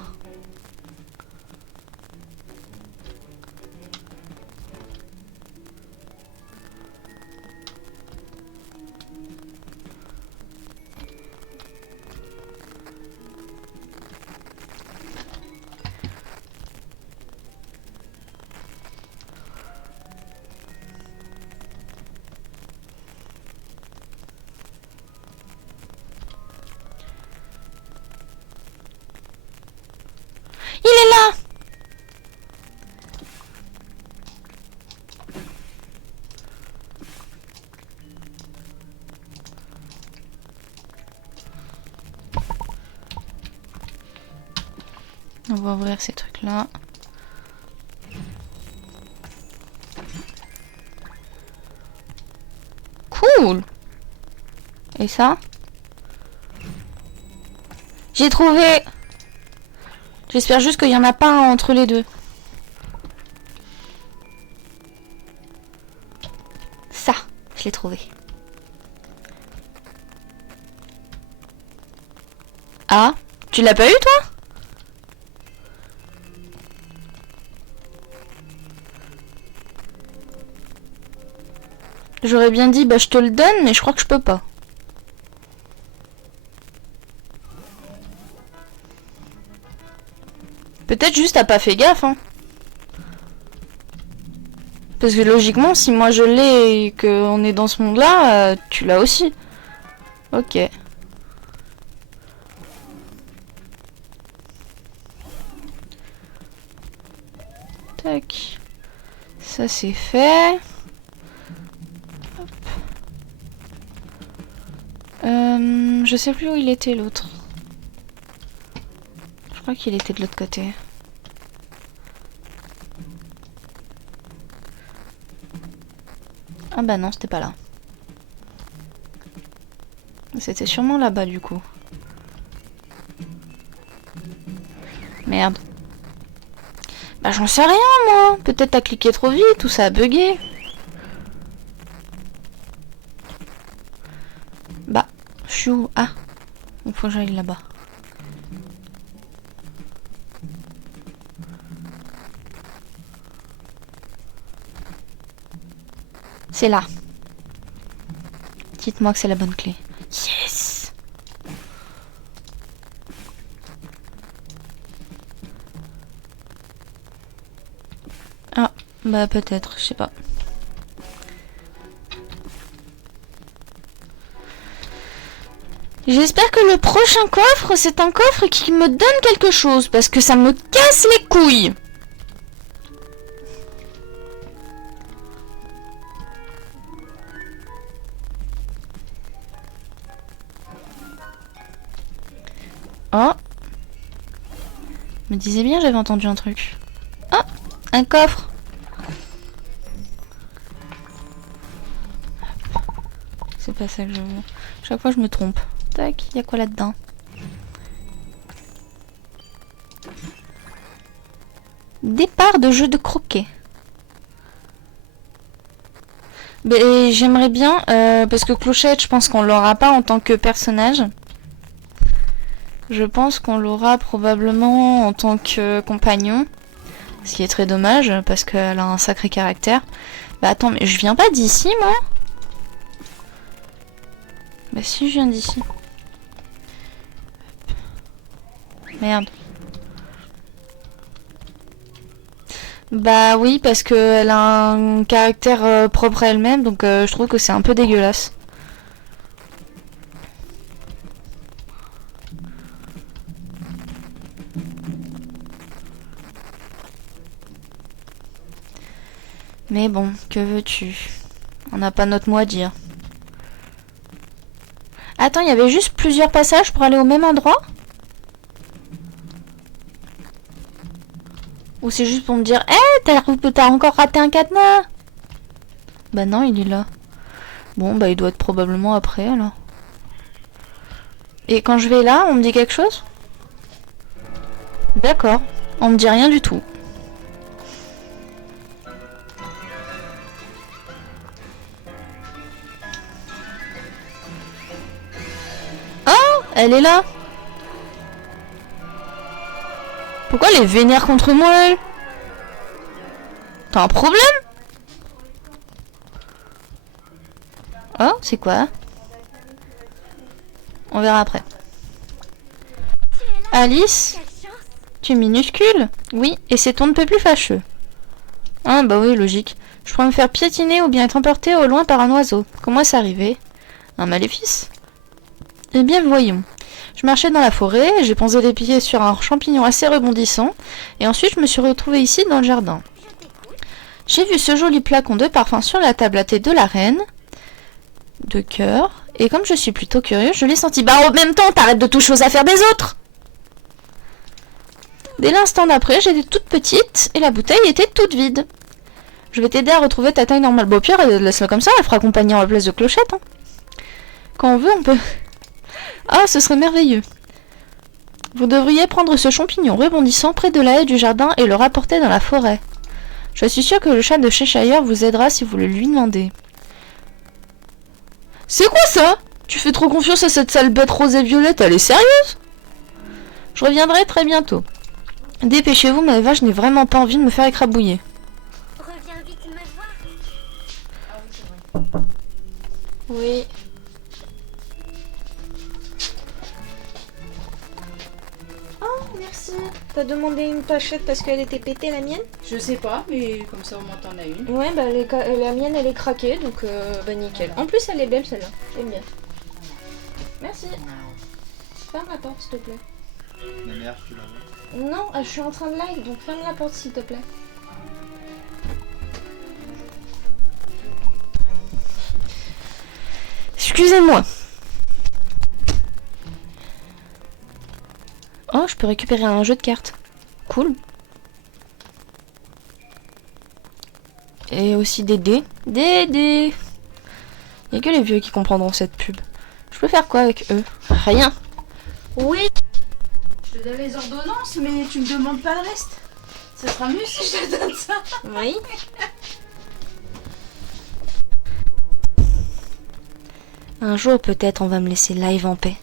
va ouvrir ces trucs-là. Cool. Et ça? J'ai trouvé. J'espère juste qu'il n'y en a pas un entre les deux. Ça, je l'ai trouvé. Ah, tu l'as pas eu toi? J'aurais bien dit bah je te le donne mais je crois que je peux pas. Peut-être juste t'as pas fait gaffe hein. Parce que logiquement si moi je l'ai et qu'on est dans ce monde là, tu l'as aussi. Ok. Tac. Ça c'est fait. Hop. Je sais plus où il était l'autre. Je crois qu'il était de l'autre côté. Ah bah non, c'était pas là. C'était sûrement là-bas du coup. Merde. Bah j'en sais rien moi. Peut-être t'as cliqué trop vite ou ça a bugué. Bah, je suis où? Ah, il faut que j'aille là-bas. C'est là. Dites-moi que c'est la bonne clé. Yes! Ah, bah peut-être, je sais pas. J'espère que le prochain coffre, c'est un coffre qui me donne quelque chose, parce que ça me casse les couilles. Oh. Je me disais bien, j'avais entendu un truc. Oh, un coffre. C'est pas ça que je veux. Chaque fois, je me trompe. Tac, il y a quoi là-dedans? Départ de jeu de croquet. Mais j'aimerais bien, parce que Clochette, je pense qu'on l'aura pas en tant que personnage. Je pense qu'on l'aura probablement en tant que compagnon. Ce qui est très dommage, parce qu'elle a un sacré caractère. Bah attends, mais je viens pas d'ici, moi? Bah si, je viens d'ici. Merde. Bah oui, parce qu'elle a un caractère propre à elle-même, donc je trouve que c'est un peu dégueulasse. Mais bon, que veux-tu? On n'a pas notre mot à dire. Attends, il y avait juste plusieurs passages pour aller au même endroit? Ou c'est juste pour me dire, t'as encore raté un cadenas? Bah non, il est là. Bon, bah il doit être probablement après, alors. Et quand je vais là, on me dit quelque chose? D'accord, on me dit rien du tout. Oh, elle est là. Pourquoi elle est vénère contre moi, elle? T'as un problème? Oh, c'est quoi? On verra après. Alice, tu es minuscule? Oui, et c'est on ne peut plus fâcheux. Ah bah oui, logique. Je pourrais me faire piétiner ou bien être emporté au loin par un oiseau. Comment est-ce arrivé? Un maléfice? Eh bien, voyons. Je marchais dans la forêt, j'ai posé les pieds sur un champignon assez rebondissant, et ensuite je me suis retrouvée ici dans le jardin. J'ai vu ce joli flacon de parfum sur la table à thé de la reine, de cœur, et comme je suis plutôt curieuse, je l'ai senti. Bah en même temps, t'arrêtes de toucher aux affaires des autres! Dès l'instant d'après, j'étais toute petite et la bouteille était toute vide. Je vais t'aider à retrouver ta taille normale. Bon, au pire, laisse-la comme ça, elle fera compagnie en la place de Clochette. Hein. Quand on veut, on peut. Ah, ce serait merveilleux. Vous devriez prendre ce champignon rebondissant près de la haie du jardin et le rapporter dans la forêt. Je suis sûre que le chat de Cheshire vous aidera si vous le lui demandez. C'est quoi ça? Tu fais trop confiance à cette sale bête rose et violette, elle est sérieuse? Je reviendrai très bientôt. Dépêchez-vous, ma vache, je n'ai vraiment pas envie de me faire écrabouiller. Reviens vite me voir. Oui. Oh, merci. T'as demandé une pochette parce qu'elle était pétée, la mienne? Je sais pas, mais comme ça au moins t'en as une. Ouais, bah la mienne, elle est craquée, donc bah nickel. En plus, elle est belle, celle-là. J'aime bien. Merci. Ferme la porte, s'il te plaît. Ma mère, tu la vois. Non, je suis en train de live, donc ferme la porte, s'il te plaît. Excusez-moi. Oh, je peux récupérer un jeu de cartes. Cool. Et aussi des dés. Des dés. Il n'y a que les vieux qui comprendront cette pub. Je peux faire quoi avec eux? Rien. Oui. Je te donne les ordonnances, mais tu me demandes pas le reste. Ça sera mieux si je te donne ça. Oui. Un jour, peut-être, on va me laisser live en paix.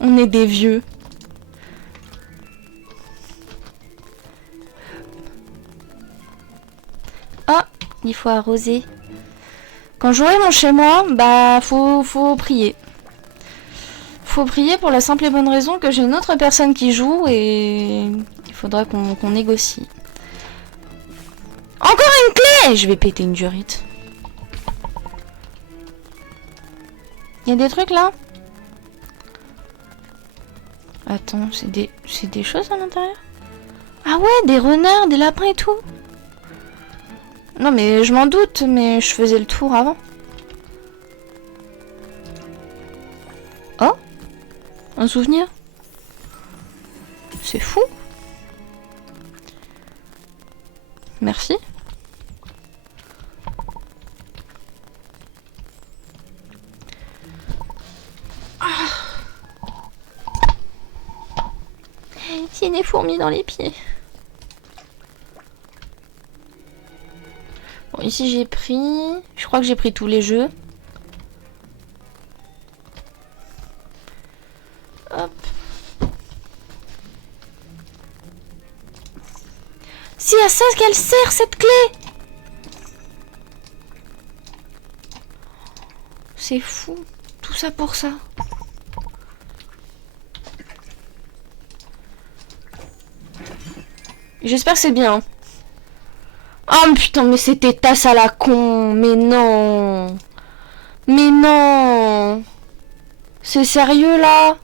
On est des vieux. Ah, il faut arroser. Quand j'aurai mon chez moi, bah faut prier. Faut prier pour la simple et bonne raison que j'ai une autre personne qui joue et il faudra qu'on négocie. Encore une clé! Je vais péter une durite. Il y a des trucs là? Attends, c'est des choses à l'intérieur? Ah ouais, des renards, des lapins et tout. Non mais je m'en doute, mais je faisais le tour avant. Oh, un souvenir. C'est fou. Merci. Il y a des fourmis dans les pieds. Bon, ici j'ai pris... Je crois que j'ai pris tous les jeux. Hop. Si, à ça qu'elle sert cette clé! C'est fou. Tout ça pour ça. J'espère que c'est bien. Oh putain, mais c'était tasse à la con. Mais non. Mais non. C'est sérieux là?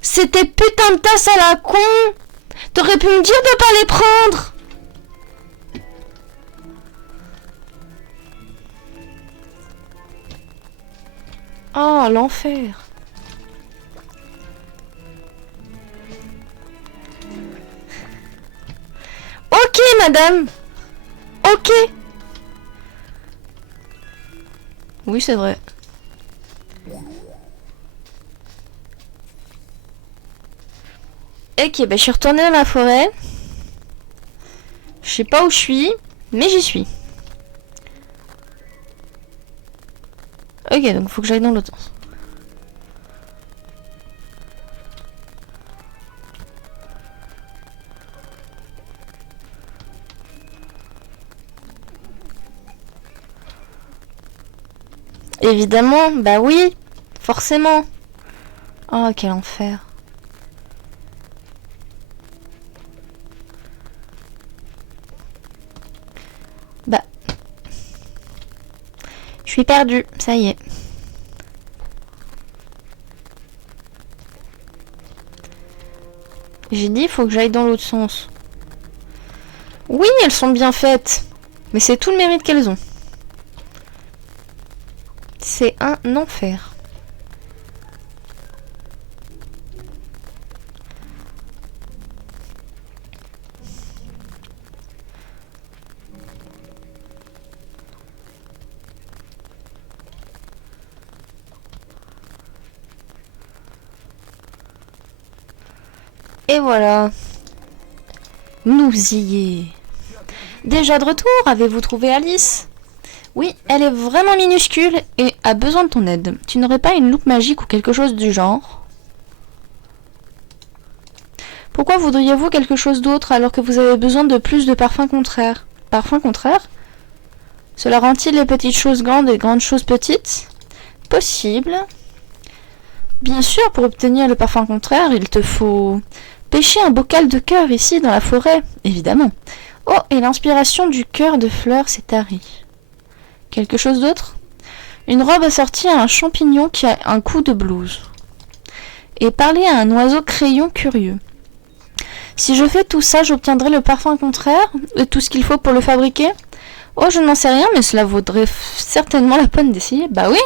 C'était putain de tasse à la con. T'aurais pu me dire de pas les prendre. Oh, l'enfer. Ok, madame. Ok. Oui, c'est vrai. Ok, bah je suis retournée dans la forêt. Je sais pas où je suis, mais j'y suis. Ok, donc faut que j'aille dans l'autre sens. Évidemment, bah oui, forcément. Oh, quel enfer. Bah. Je suis perdue, ça y est. J'ai dit, il faut que j'aille dans l'autre sens. Oui, elles sont bien faites. Mais c'est tout le mérite qu'elles ont. C'est un enfer. Et voilà. Nous y est. Déjà de retour, avez-vous trouvé Alice? Oui, elle est vraiment minuscule et a besoin de ton aide. Tu n'aurais pas une loupe magique ou quelque chose du genre? Pourquoi voudriez-vous quelque chose d'autre alors que vous avez besoin de plus de parfums contraires? Parfums contraires? Cela rend-il les petites choses grandes et les grandes choses petites? Possible. Bien sûr, pour obtenir le parfum contraire, il te faut pêcher un bocal de cœur ici dans la forêt, évidemment. Oh, et l'inspiration du cœur de fleurs s'est tarie. Quelque chose d'autre? Une robe assortie à un champignon qui a un coup de blues. Et parler à un oiseau crayon curieux. Si je fais tout ça, j'obtiendrai le parfum contraire et tout ce qu'il faut pour le fabriquer? Oh, je n'en sais rien, mais cela vaudrait certainement la peine d'essayer. Bah oui.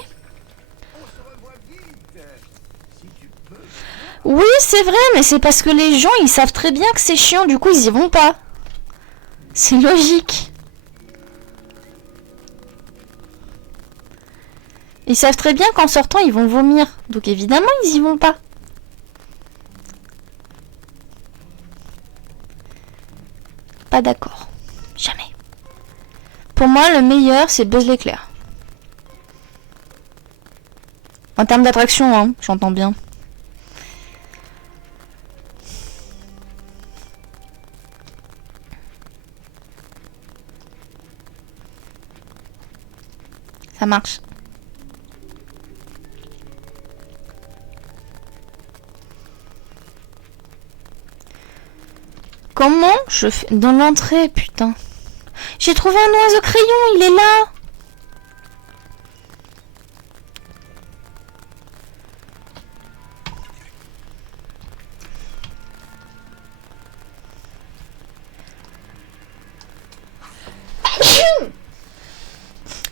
Oui, c'est vrai, mais c'est parce que les gens, ils savent très bien que c'est chiant, du coup, ils y vont pas. C'est logique. Ils savent très bien qu'en sortant, ils vont vomir. Donc évidemment, ils y vont pas. Pas d'accord. Jamais. Pour moi, le meilleur, c'est Buzz l'éclair. En termes d'attraction, hein, j'entends bien. Ça marche. Comment je fais dans l'entrée, putain? J'ai trouvé un oiseau crayon, il est là.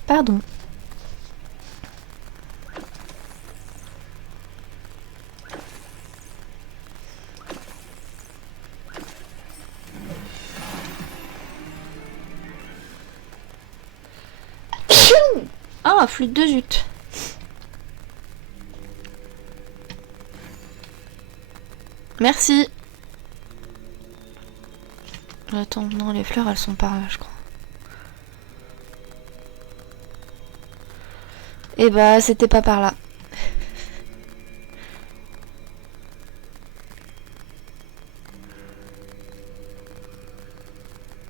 Pardon. Ah, flûte de zut. Merci. Attends, non, les fleurs, elles sont par là, je crois. Eh bah, c'était pas par là.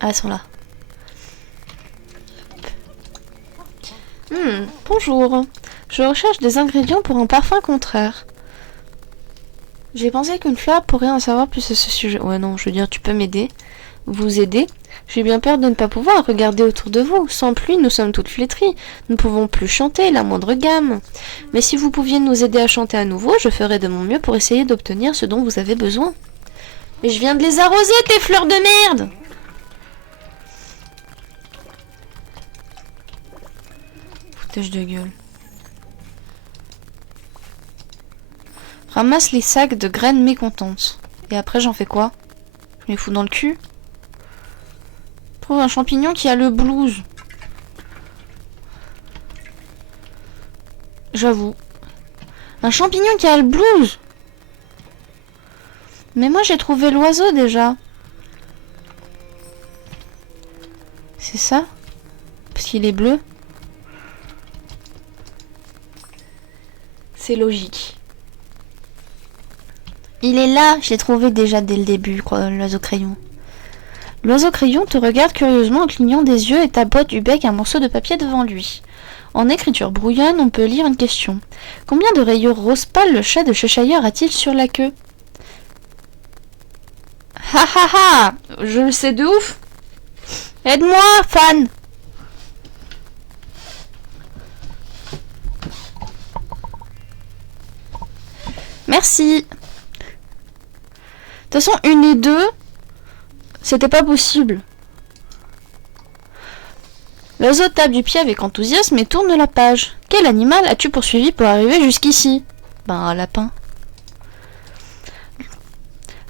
Ah, elles sont là. Bonjour. Je recherche des ingrédients pour un parfum contraire. J'ai pensé qu'une fleur pourrait en savoir plus à ce sujet. Ouais, non, je veux dire, tu peux m'aider. Vous aider. J'ai bien peur de ne pas pouvoir regarder autour de vous. Sans pluie, nous sommes toutes flétries. Nous ne pouvons plus chanter la moindre gamme. Mais si vous pouviez nous aider à chanter à nouveau, je ferais de mon mieux pour essayer d'obtenir ce dont vous avez besoin. Mais je viens de les arroser, tes fleurs de merde! Foutage de gueule. Ramasse les sacs de graines mécontentes. Et après, j'en fais quoi? Je les fous dans le cul? Trouve un champignon qui a le blues. J'avoue. Un champignon qui a le blues. Mais moi j'ai trouvé l'oiseau déjà. C'est ça? Parce qu'il est bleu. C'est logique. Il est là, je l'ai trouvé déjà dès le début, l'oiseau crayon. L'oiseau crayon te regarde curieusement en clignant des yeux et tapote du bec un morceau de papier devant lui. En écriture brouillonne, on peut lire une question. Combien de rayures rose pâle le chat de Cheshire a-t-il sur la queue? Ha ha ha! Je le sais de ouf! Aide-moi, fan! Merci! De toute façon, 1 et 2, c'était pas possible. L'oiseau tape du pied avec enthousiasme et tourne la page. Quel animal as-tu poursuivi pour arriver jusqu'ici? Ben, un lapin.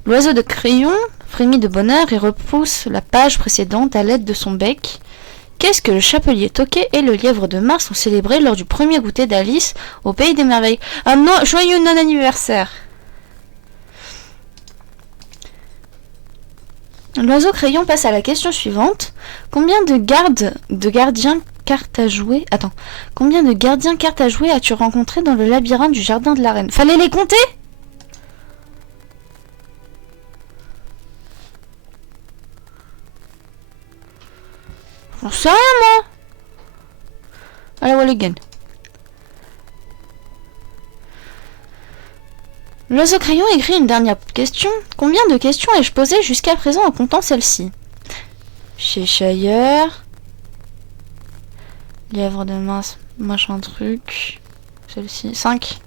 L'oiseau de crayon frémit de bonheur et repousse la page précédente à l'aide de son bec. Qu'est-ce que le chapelier Toquet et le lièvre de Mars ont célébré lors du premier goûter d'Alice au Pays des Merveilles? Ah non, joyeux non-anniversaire! L'oiseau crayon passe à la question suivante. Combien de gardiens cartes à jouer... Attends. Combien de gardiens cartes à jouer as-tu rencontré dans le labyrinthe du jardin de la reine? Fallait les compter? J'en sais rien, moi. Allez, Walligan. L'oiseau crayon écrit une dernière question. Combien de questions ai-je posées jusqu'à présent en comptant celle-ci? Cheshire. Lièvre de mince, machin truc. Celle-ci. 5.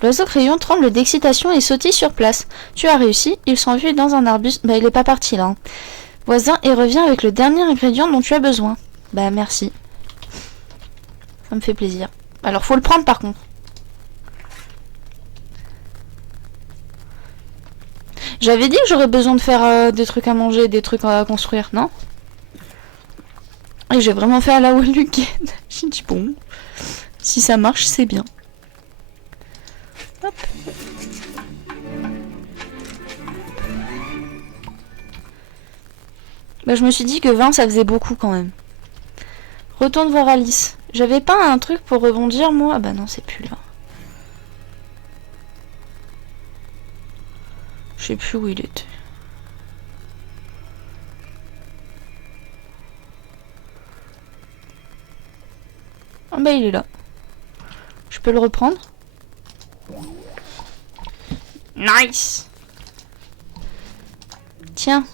L'oiseau crayon tremble d'excitation et sautille sur place. Tu as réussi, il s'enfuit dans un arbuste. Bah il est pas parti là. Voisin et revient avec le dernier ingrédient dont tu as besoin. Bah merci. Ça me fait plaisir. Alors faut le prendre par contre. J'avais dit que j'aurais besoin de faire des trucs à manger, des trucs à construire, non? Et j'ai vraiment fait à la Walligan. J'ai dit bon, si ça marche c'est bien. Hop. Bah, je me suis dit que 20 ça faisait beaucoup quand même. Retourne voir Alice. J'avais pas un truc pour rebondir moi? Ah bah non c'est plus là. Je sais plus où il était. Ah bah il est là. Je peux le reprendre? Nice. Tiens.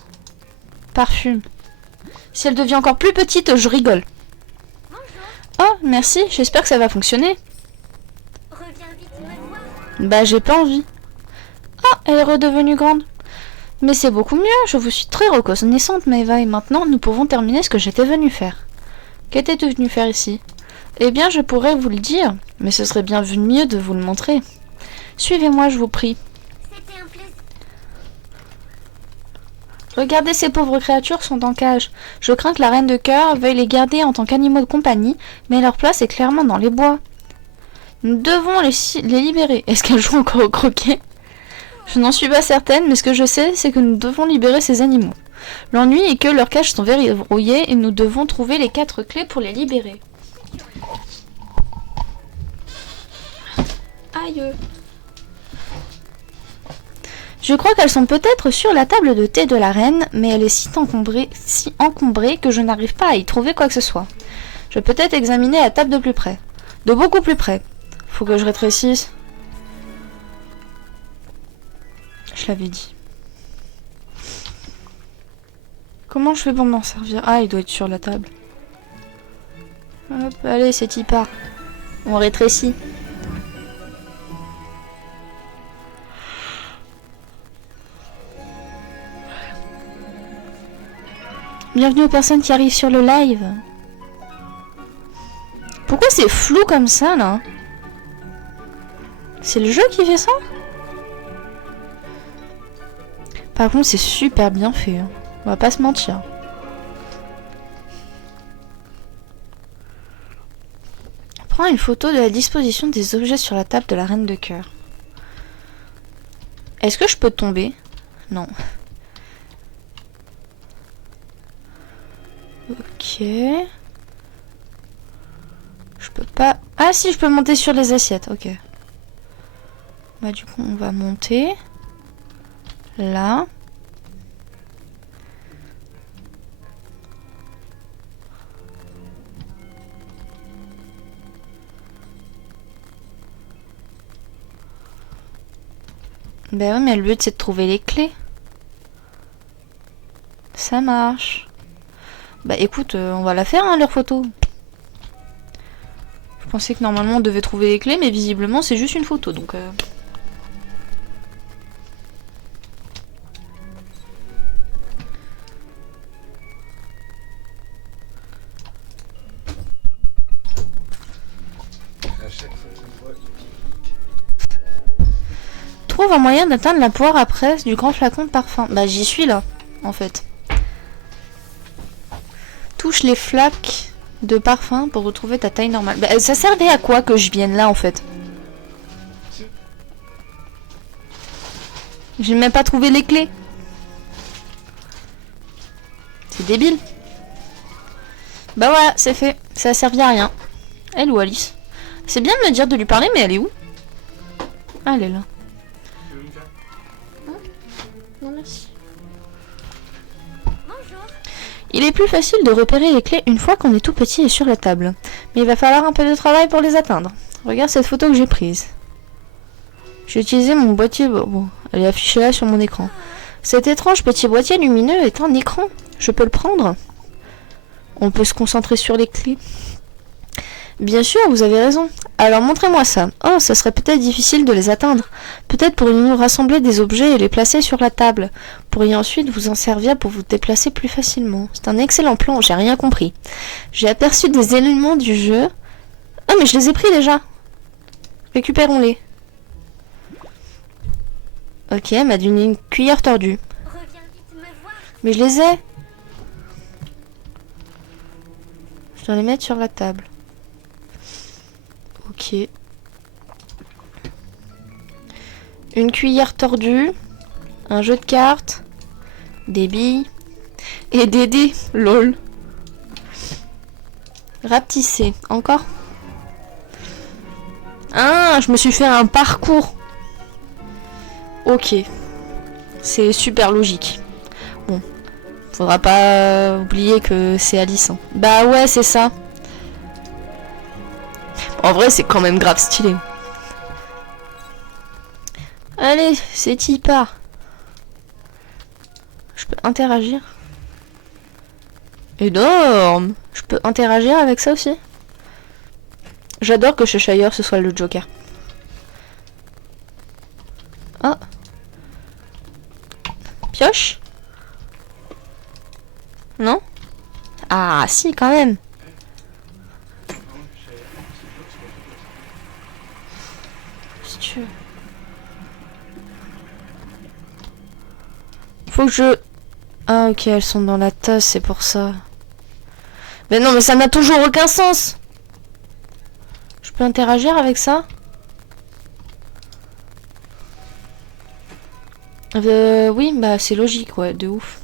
Parfume. Si elle devient encore plus petite, je rigole. Oh, merci. J'espère que ça va fonctionner. Reviens vite me voir. Bah, j'ai pas envie. Ah, elle est redevenue grande. Mais c'est beaucoup mieux. Je vous suis très reconnaissante, Maeva. Et maintenant, nous pouvons terminer ce que j'étais venue faire. Qu'étais-tu venue faire ici? Eh bien, je pourrais vous le dire. Mais ce serait bien mieux de vous le montrer. Suivez-moi, je vous prie. C'était un plaisir. Regardez, ces pauvres créatures sont en cage. Je crains que la reine de cœur veuille les garder en tant qu'animaux de compagnie, mais leur place est clairement dans les bois. Nous devons les libérer. Est-ce qu'elles jouent encore au croquet? Je n'en suis pas certaine, mais ce que je sais, c'est que nous devons libérer ces animaux. L'ennui est que leurs cages sont verrouillées et nous devons trouver les 4 clés pour les libérer. Aïe. Je crois qu'elles sont peut-être sur la table de thé de la reine, mais elle est si encombrée que je n'arrive pas à y trouver quoi que ce soit. Je peux peut-être examiner la table de plus près. De beaucoup plus près. Faut que je rétrécisse. Je l'avais dit. Comment je fais pour m'en servir? Ah, il doit être sur la table. Hop, allez, c'est y part. On rétrécit. Bienvenue aux personnes qui arrivent sur le live. Pourquoi c'est flou comme ça, là? C'est le jeu qui fait ça? Par contre, c'est super bien fait. Hein. On va pas se mentir. Prends une photo de la disposition des objets sur la table de la reine de cœur. Est-ce que je peux tomber? Non. Ok. Je peux pas... Ah si, je peux monter sur les assiettes. Ok. Bah du coup, on va monter. Là. Ben oui, mais le but c'est de trouver les clés. Ça marche. Bah écoute, on va la faire, hein, leur photo. Je pensais que normalement on devait trouver les clés, mais visiblement c'est juste une photo, donc... Trouve un moyen d'atteindre la poire à presse du grand flacon de parfum. Bah j'y suis là, en fait. Touche les flaques de parfum pour retrouver ta taille normale. Bah, ça servait à quoi que je vienne là en fait? J'ai même pas trouvé les clés. C'est débile. Bah voilà, c'est fait. Ça a servi à rien. Elle ou Alice? C'est bien de me dire de lui parler, mais elle est où? Ah, elle est là. Tu veux une carte? Non, merci. Bonjour. Il est plus facile de repérer les clés une fois qu'on est tout petit et sur la table. Mais il va falloir un peu de travail pour les atteindre. Regarde cette photo que j'ai prise. J'ai utilisé mon boîtier... Bon, elle est affichée là sur mon écran. Cet étrange petit boîtier lumineux est un écran. Je peux le prendre? On peut se concentrer sur les clés. Bien sûr, vous avez raison. Alors montrez-moi ça. Oh, ça serait peut-être difficile de les atteindre. Peut-être pourrions-nous rassembler des objets et les placer sur la table. Pourriez ensuite vous en servir pour vous déplacer plus facilement. C'est un excellent plan, j'ai rien compris. J'ai aperçu des éléments du jeu. Ah, mais je les ai pris déjà. Récupérons-les. Ok, elle m'a donné une cuillère tordue. Reviens vite me voir. Mais je les ai. Je dois les mettre sur la table. Ok. Une cuillère tordue. Un jeu de cartes. Des billes. Et des dés. Lol. Rapetisser. Encore. Ah, je me suis fait un parcours. Ok. C'est super logique. Bon. Faudra pas oublier que c'est Alice. Hein. Bah ouais, c'est ça. En vrai, c'est quand même grave stylé. Allez, c'est y part. Je peux interagir. Énorme. Je peux interagir avec ça aussi. J'adore que Cheshire ce soit le Joker. Ah. Pioche? Non? Ah, si, quand même. Si tu veux. Faut que je... Ah, ok, elles sont dans la tasse, c'est pour ça. Mais non, mais ça n'a toujours aucun sens. Je peux interagir avec ça? Oui, bah c'est logique, ouais, de ouf.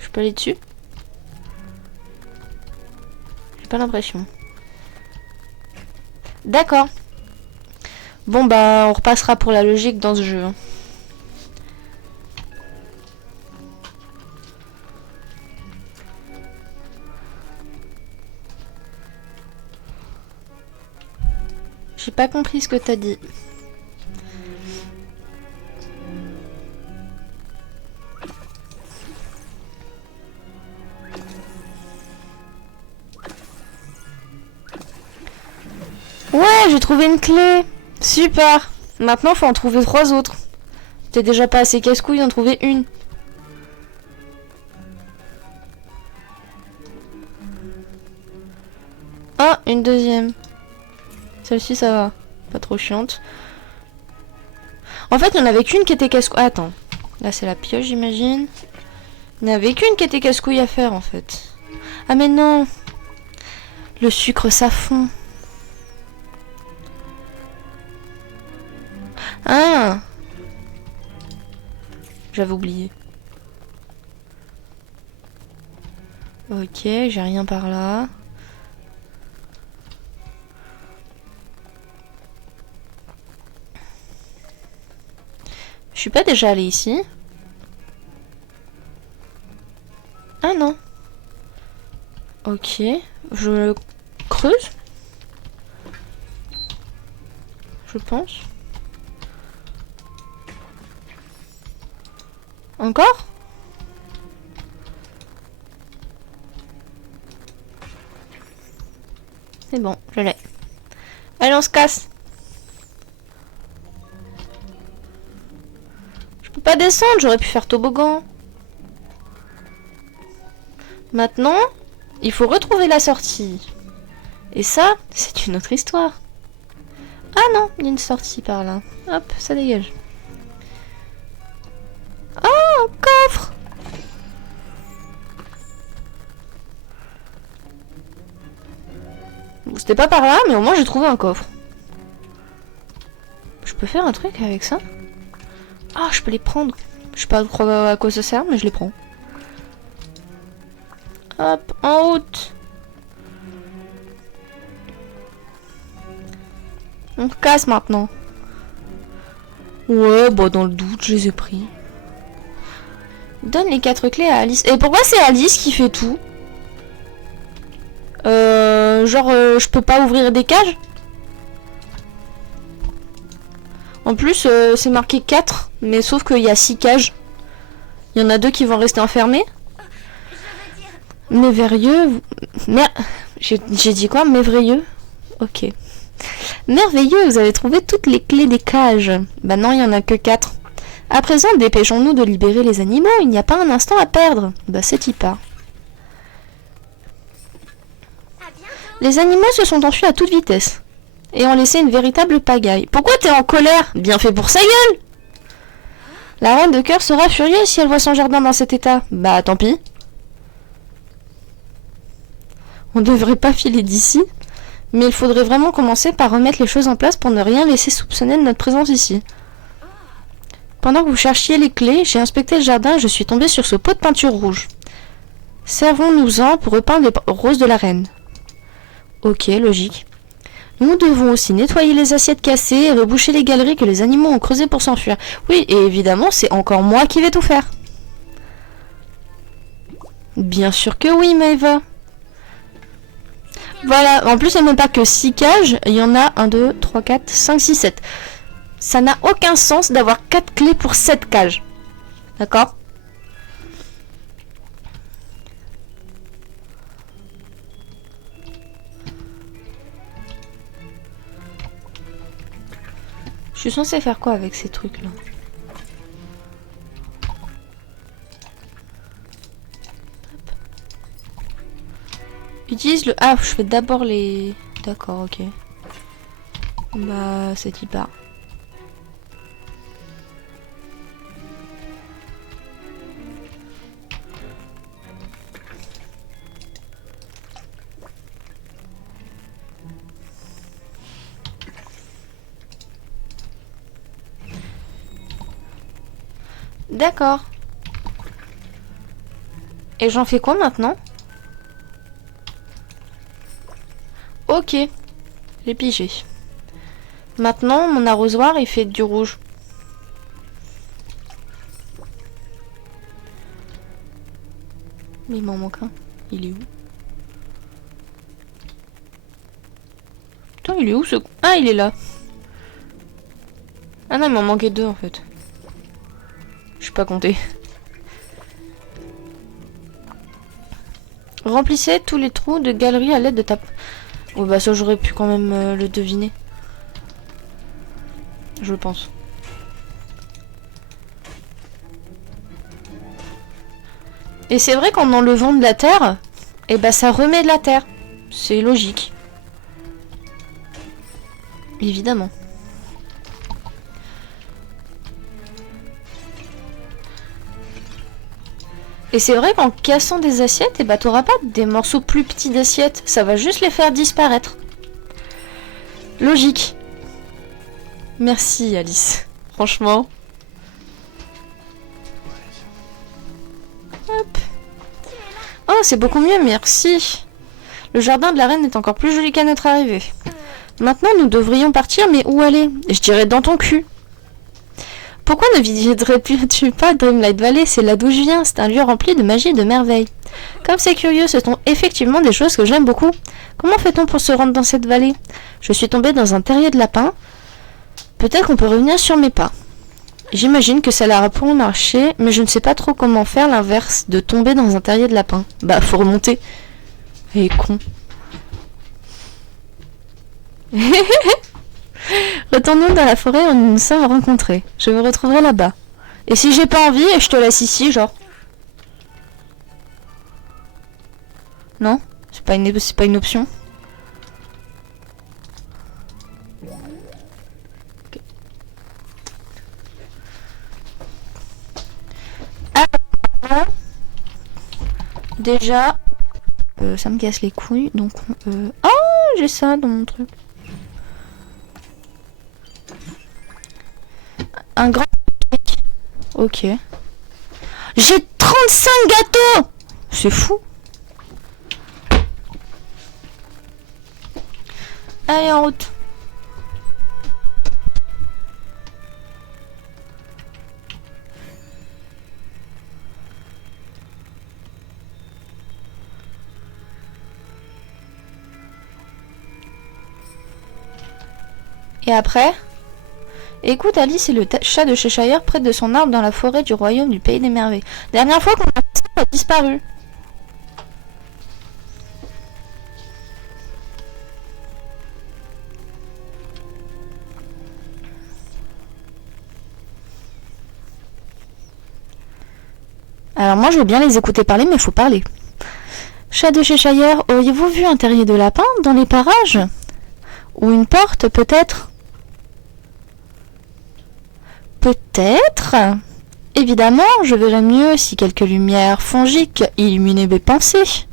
Je peux aller dessus? J'ai pas l'impression. D'accord. Bon bah on repassera pour la logique dans ce jeu. J'ai pas compris ce que t'as dit. Ouais, j'ai trouvé une clé. Super. Maintenant, faut en trouver 3 autres. T'es déjà pas assez casse-couille d'en trouver une. Ah, une deuxième. Celle-ci, ça va. Pas trop chiante. En fait, il n'y en avait qu'une qui était casse-couille. Ah, attends. Là, c'est la pioche, j'imagine. Il n'y en avait qu'une qui était casse-couille à faire, en fait. Ah, mais non. Le sucre, ça fond. Ah! J'avais oublié. Ok, j'ai rien par là. Je suis pas déjà allée ici? Ah non. Ok, je creuse. Je pense. Encore? C'est bon, je l'ai. Allez, on se casse. Je peux pas descendre, j'aurais pu faire toboggan. Maintenant, il faut retrouver la sortie. Et ça, c'est une autre histoire. Ah non, il y a une sortie par là. Hop, ça dégage. Oh, un coffre! Bon, c'était pas par là, mais au moins j'ai trouvé un coffre. Je peux faire un truc avec ça? Ah, je peux les prendre. Je sais pas à quoi ça sert, mais je les prends. Hop, en route. On se casse maintenant. Ouais, bah dans le doute, je les ai pris. Donne les 4 clés à Alice. Et pourquoi c'est Alice qui fait tout? Je peux pas ouvrir des cages? En plus, c'est marqué 4, mais sauf qu'il y a 6 cages. Il y en a 2 qui vont rester enfermés. Merveilleux. J'ai dit quoi? Merveilleux? Ok. Merveilleux, vous avez trouvé toutes les clés des cages. Bah non, il y en a que 4. À présent, dépêchons-nous de libérer les animaux. Il n'y a pas un instant à perdre. Bah c'est y part. Les animaux se sont enfuis à toute vitesse et ont laissé une véritable pagaille. Pourquoi t'es en colère? Bien fait pour sa gueule! La reine de cœur sera furieuse si elle voit son jardin dans cet état. Bah tant pis. On devrait pas filer d'ici, mais il faudrait vraiment commencer par remettre les choses en place pour ne rien laisser soupçonner de notre présence ici. Pendant que vous cherchiez les clés, j'ai inspecté le jardin et je suis tombée sur ce pot de peinture rouge. Servons-nous-en pour repeindre les roses de la reine. Ok, logique. Nous devons aussi nettoyer les assiettes cassées et reboucher les galeries que les animaux ont creusées pour s'enfuir. Oui, et évidemment, c'est encore moi qui vais tout faire. Bien sûr que oui, Maëva. Voilà, en plus, il n'y a même pas que 6 cages. Il y en a 1, 2, 3, 4, 5, 6, 7. Ça n'a aucun sens d'avoir 4 clés pour 7 cages. D'accord ? Je suis censée faire quoi avec ces trucs-là? Utilise le... Ah, je fais d'abord les... D'accord, ok. Bah, c'est y part. D'accord. Et j'en fais quoi maintenant? Ok. J'ai pigé. Maintenant, mon arrosoir, il fait du rouge. Mais il m'en manque un. Il est où? Putain, il est où ce... Ah, il est là. Ah non, il m'en manquait 2 en fait. Je suis pas compté. Remplissez tous les trous de galerie à l'aide de ta... Oh bah ça j'aurais pu quand même le deviner. Je pense. Et c'est vrai qu'en enlevant de la terre, et bah ça remet de la terre. C'est logique. Évidemment. Et c'est vrai qu'en cassant des assiettes, et bah t'auras pas des morceaux plus petits d'assiettes. Ça va juste les faire disparaître. Logique. Merci Alice. Franchement. Hop. Oh, c'est beaucoup mieux, merci. Le jardin de la reine est encore plus joli qu'à notre arrivée. Maintenant, nous devrions partir, mais où aller? Je dirais dans ton cul. Pourquoi ne visiterais-tu pas Dreamlight Valley? C'est là d'où je viens, c'est un lieu rempli de magie et de merveilles. Comme c'est curieux, ce sont effectivement des choses que j'aime beaucoup. Comment fait-on pour se rendre dans cette vallée? Je suis tombée dans un terrier de lapin. Peut-être qu'on peut revenir sur mes pas. J'imagine que ça leur a pour marcher, mais je ne sais pas trop comment faire l'inverse de tomber dans un terrier de lapin. Bah, faut remonter. Et con. Retournons dans la forêt où nous nous sommes rencontrés. Je me retrouverai là-bas. Et si j'ai pas envie, je te laisse ici, genre. Non? C'est pas une option. Okay. Alors, déjà, ça me casse les couilles, donc... Oh, j'ai ça dans mon truc. Un grand cake. Ok. J'ai 35 gâteaux. C'est fou. Allez, en route. Et après? Écoute, Alice est le chat de Cheshire près de son arbre dans la forêt du royaume du pays des merveilles. Dernière fois qu'on a fait ça, il a disparu. Alors moi je veux bien les écouter parler, mais il faut parler. Chat de Cheshire, auriez-vous vu un terrier de lapin dans les parages? Ou une porte, peut-être? Peut-être. Évidemment, je verrais mieux si quelques lumières fongiques illuminaient mes pensées.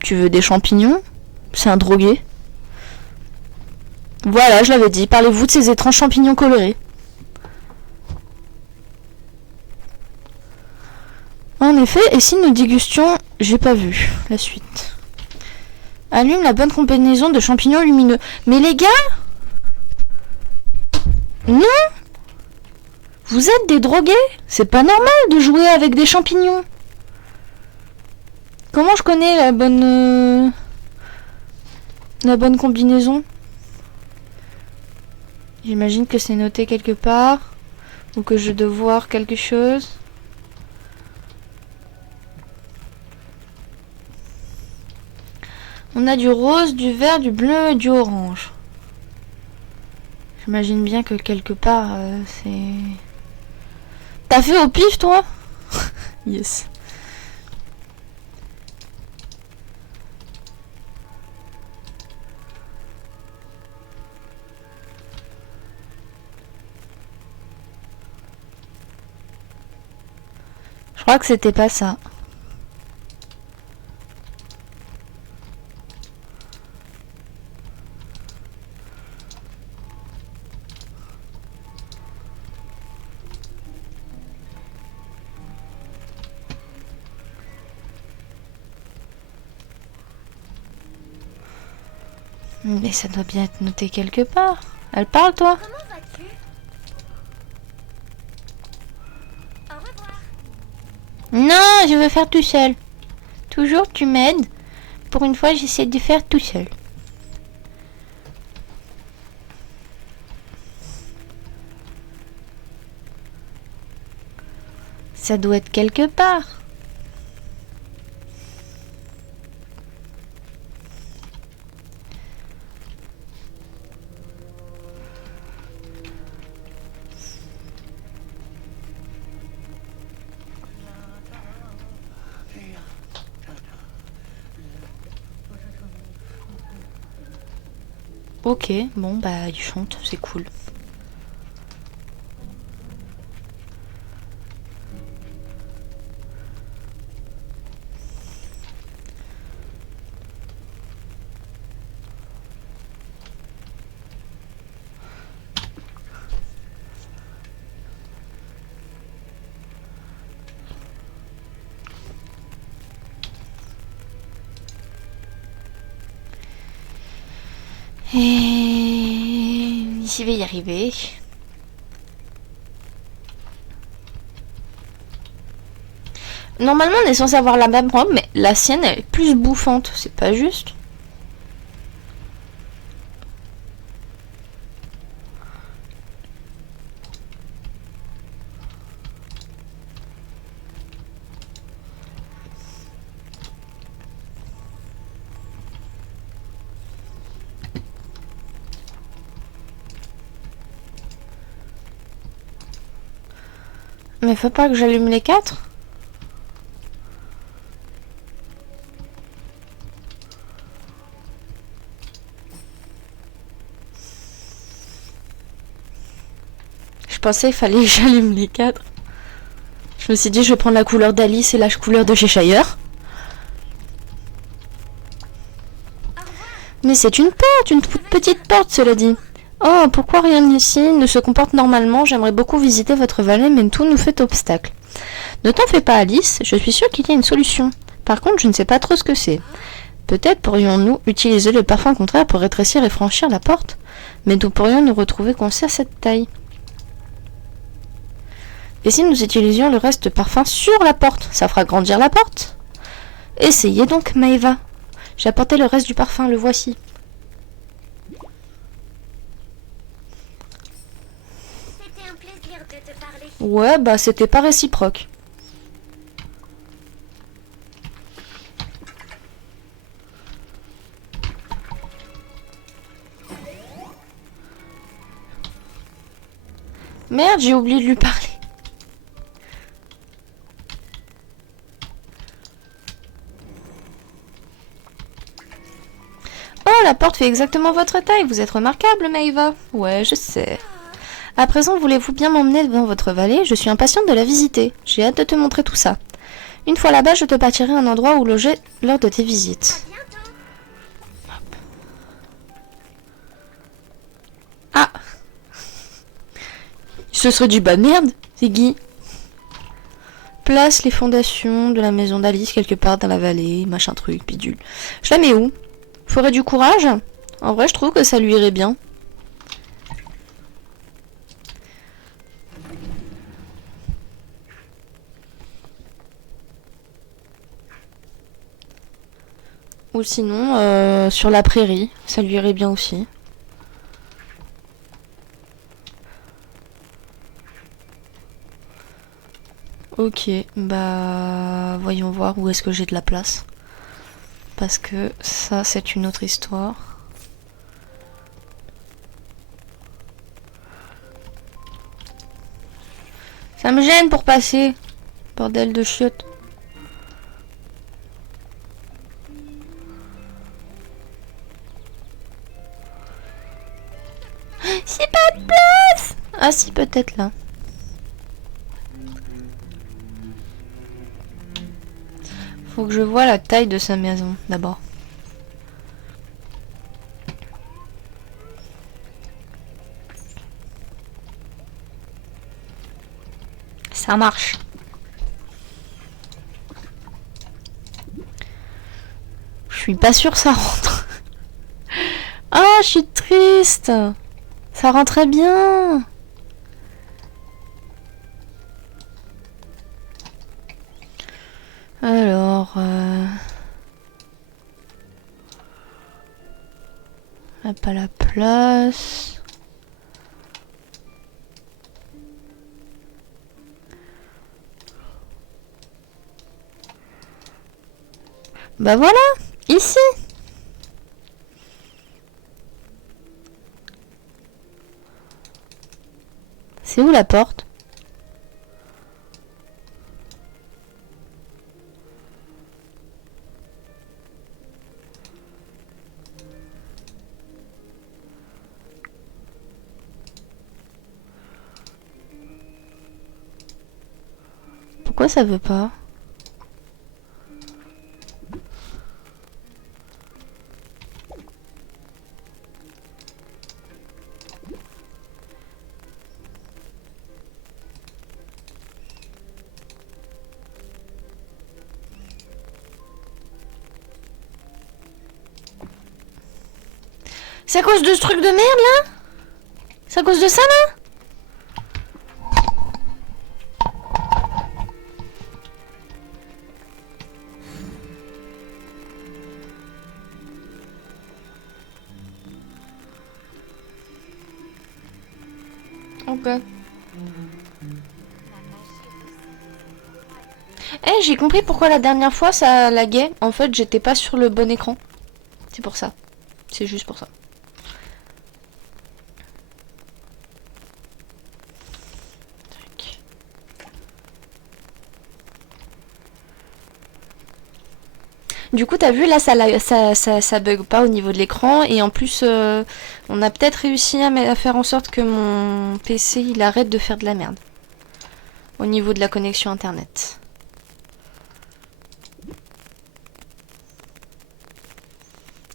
Tu veux des champignons? C'est un drogué. Voilà, je l'avais dit. Parlez-vous de ces étranges champignons colorés. En effet, et si nous dégustions... J'ai pas vu la suite. Allume la bonne combinaison de champignons lumineux. Mais les gars? Non! Vous êtes des drogués? C'est pas normal de jouer avec des champignons. Comment je connais la bonne combinaison? J'imagine que c'est noté quelque part. Ou que je dois voir quelque chose. On a du rose, du vert, du bleu et du orange. J'imagine bien que quelque part, c'est... T'as fait au pif, toi? Yes. Je crois que c'était pas ça. Mais ça doit bien être noté quelque part. Elle parle, toi? Comment vas-tu? Au revoir. Non, je veux faire tout seul. Toujours, tu m'aides. Pour une fois, j'essaie de faire tout seul. Ça doit être quelque part. Ok, bon bah il chante, c'est cool. Et j'y vais y arriver. Normalement, on est censé avoir la même robe, mais la sienne, elle est plus bouffante. C'est pas juste. Mais faut pas que j'allume les 4. Je pensais qu'il fallait que j'allume les 4. Je me suis dit je vais prendre la couleur d'Alice et la couleur de Cheshire. Mais c'est une porte, une toute petite porte, cela dit. Oh, pourquoi rien ici ne se comporte normalement? J'aimerais beaucoup visiter votre vallée, mais tout nous fait obstacle. Ne t'en fais pas, Alice, je suis sûre qu'il y a une solution. Par contre, je ne sais pas trop ce que c'est. Peut-être pourrions-nous utiliser le parfum contraire pour rétrécir et franchir la porte, mais nous pourrions nous retrouver coincés à cette taille. Et si nous utilisions le reste de parfum sur la porte, ça fera grandir la porte. Essayez donc, Maeva. J'ai apporté le reste du parfum, le voici. C'était un plaisir de te parler. Ouais, bah c'était pas réciproque. Merde, j'ai oublié de lui parler. Oh, la porte fait exactement votre taille. Vous êtes remarquable, Maeva. Ouais, je sais. À présent, voulez-vous bien m'emmener dans votre vallée? Je suis impatiente de la visiter. J'ai hâte de te montrer tout ça. Une fois là-bas, je te bâtirai un endroit où loger lors de tes visites. Ah! Ce serait du bas de merde, Ziggy. Place les fondations de la maison d'Alice quelque part dans la vallée, machin truc, bidule. Je la mets où? Forêt du courage? En vrai, je trouve que ça lui irait bien. Ou sinon, sur la prairie, ça lui irait bien aussi. Ok, bah voyons voir où est-ce que j'ai de la place. Parce que ça, c'est une autre histoire. Ça me gêne pour passer. Bordel de chiottes. C'est pas de place! Ah si, peut-être là. Faut que je vois la taille de sa maison d'abord. Ça marche. Je suis pas sûre que ça rentre. Ah, je suis triste. Ça rentrait bien. Alors, on n'a pas la place. Bah voilà, ici. C'est où la porte? Pourquoi ça veut pas? C'est à cause de ce truc de merde là? C'est à cause de ça là? Ok. Eh, j'ai compris pourquoi la dernière fois ça laguait. En fait, j'étais pas sur le bon écran. C'est pour ça. C'est juste pour ça. Tac. Du coup, t'as vu là, ça bug pas au niveau de l'écran. Et en plus, on a peut-être réussi à faire en sorte que mon PC il arrête de faire de la merde. Au niveau de la connexion internet.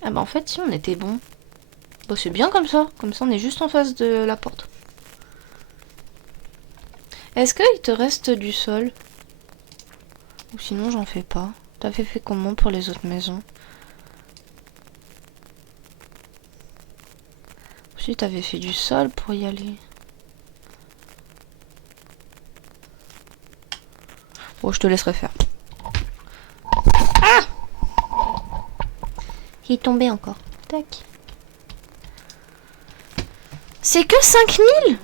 Ah bah en fait si on était bon. Bon, c'est bien comme ça on est juste en face de la porte. Est-ce qu'il te reste du sol? Ou sinon j'en fais pas. T'avais fait comment pour les autres maisons? Si t'avais fait du sol pour y aller. Bon, je te laisserai faire. Ah! Il est tombé encore. Tac. C'est que 5000?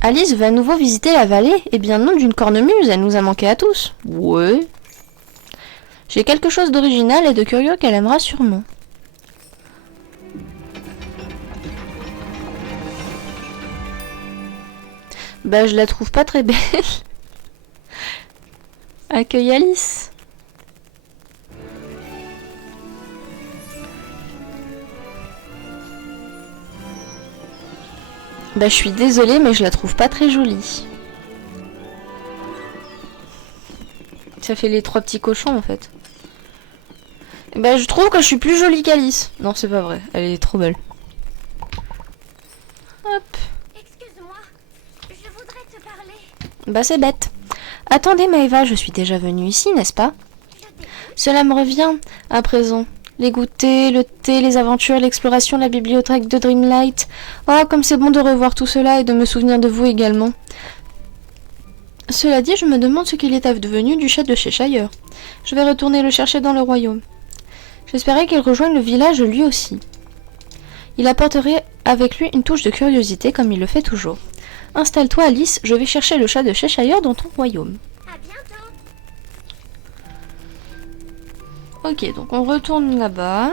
Alice va à nouveau visiter la vallée? Eh bien non, d'une cornemuse, elle nous a manqué à tous. Ouais. J'ai quelque chose d'original et de curieux qu'elle aimera sûrement. Bah je la trouve pas très belle. Accueille Alice. Bah je suis désolée mais je la trouve pas très jolie. Ça fait les 3 petits cochons en fait. Bah je trouve que je suis plus jolie qu'Alice. Non c'est pas vrai, elle est trop belle. Hop. Excuse-moi, je voudrais te parler. Bah c'est bête. Attendez Maëva, je suis déjà venue ici, n'est-ce pas? Cela me revient à présent. Les goûters, le thé, les aventures, l'exploration, la bibliothèque de Dreamlight. Oh, comme c'est bon de revoir tout cela et de me souvenir de vous également. Cela dit, je me demande ce qu'il est advenu du chat de Cheshire. Je vais retourner le chercher dans le royaume. J'espérais qu'il rejoigne le village lui aussi. Il apporterait avec lui une touche de curiosité comme il le fait toujours. Installe-toi Alice, je vais chercher le chat de Cheshire dans ton royaume. À bientôt. Ok, donc on retourne là-bas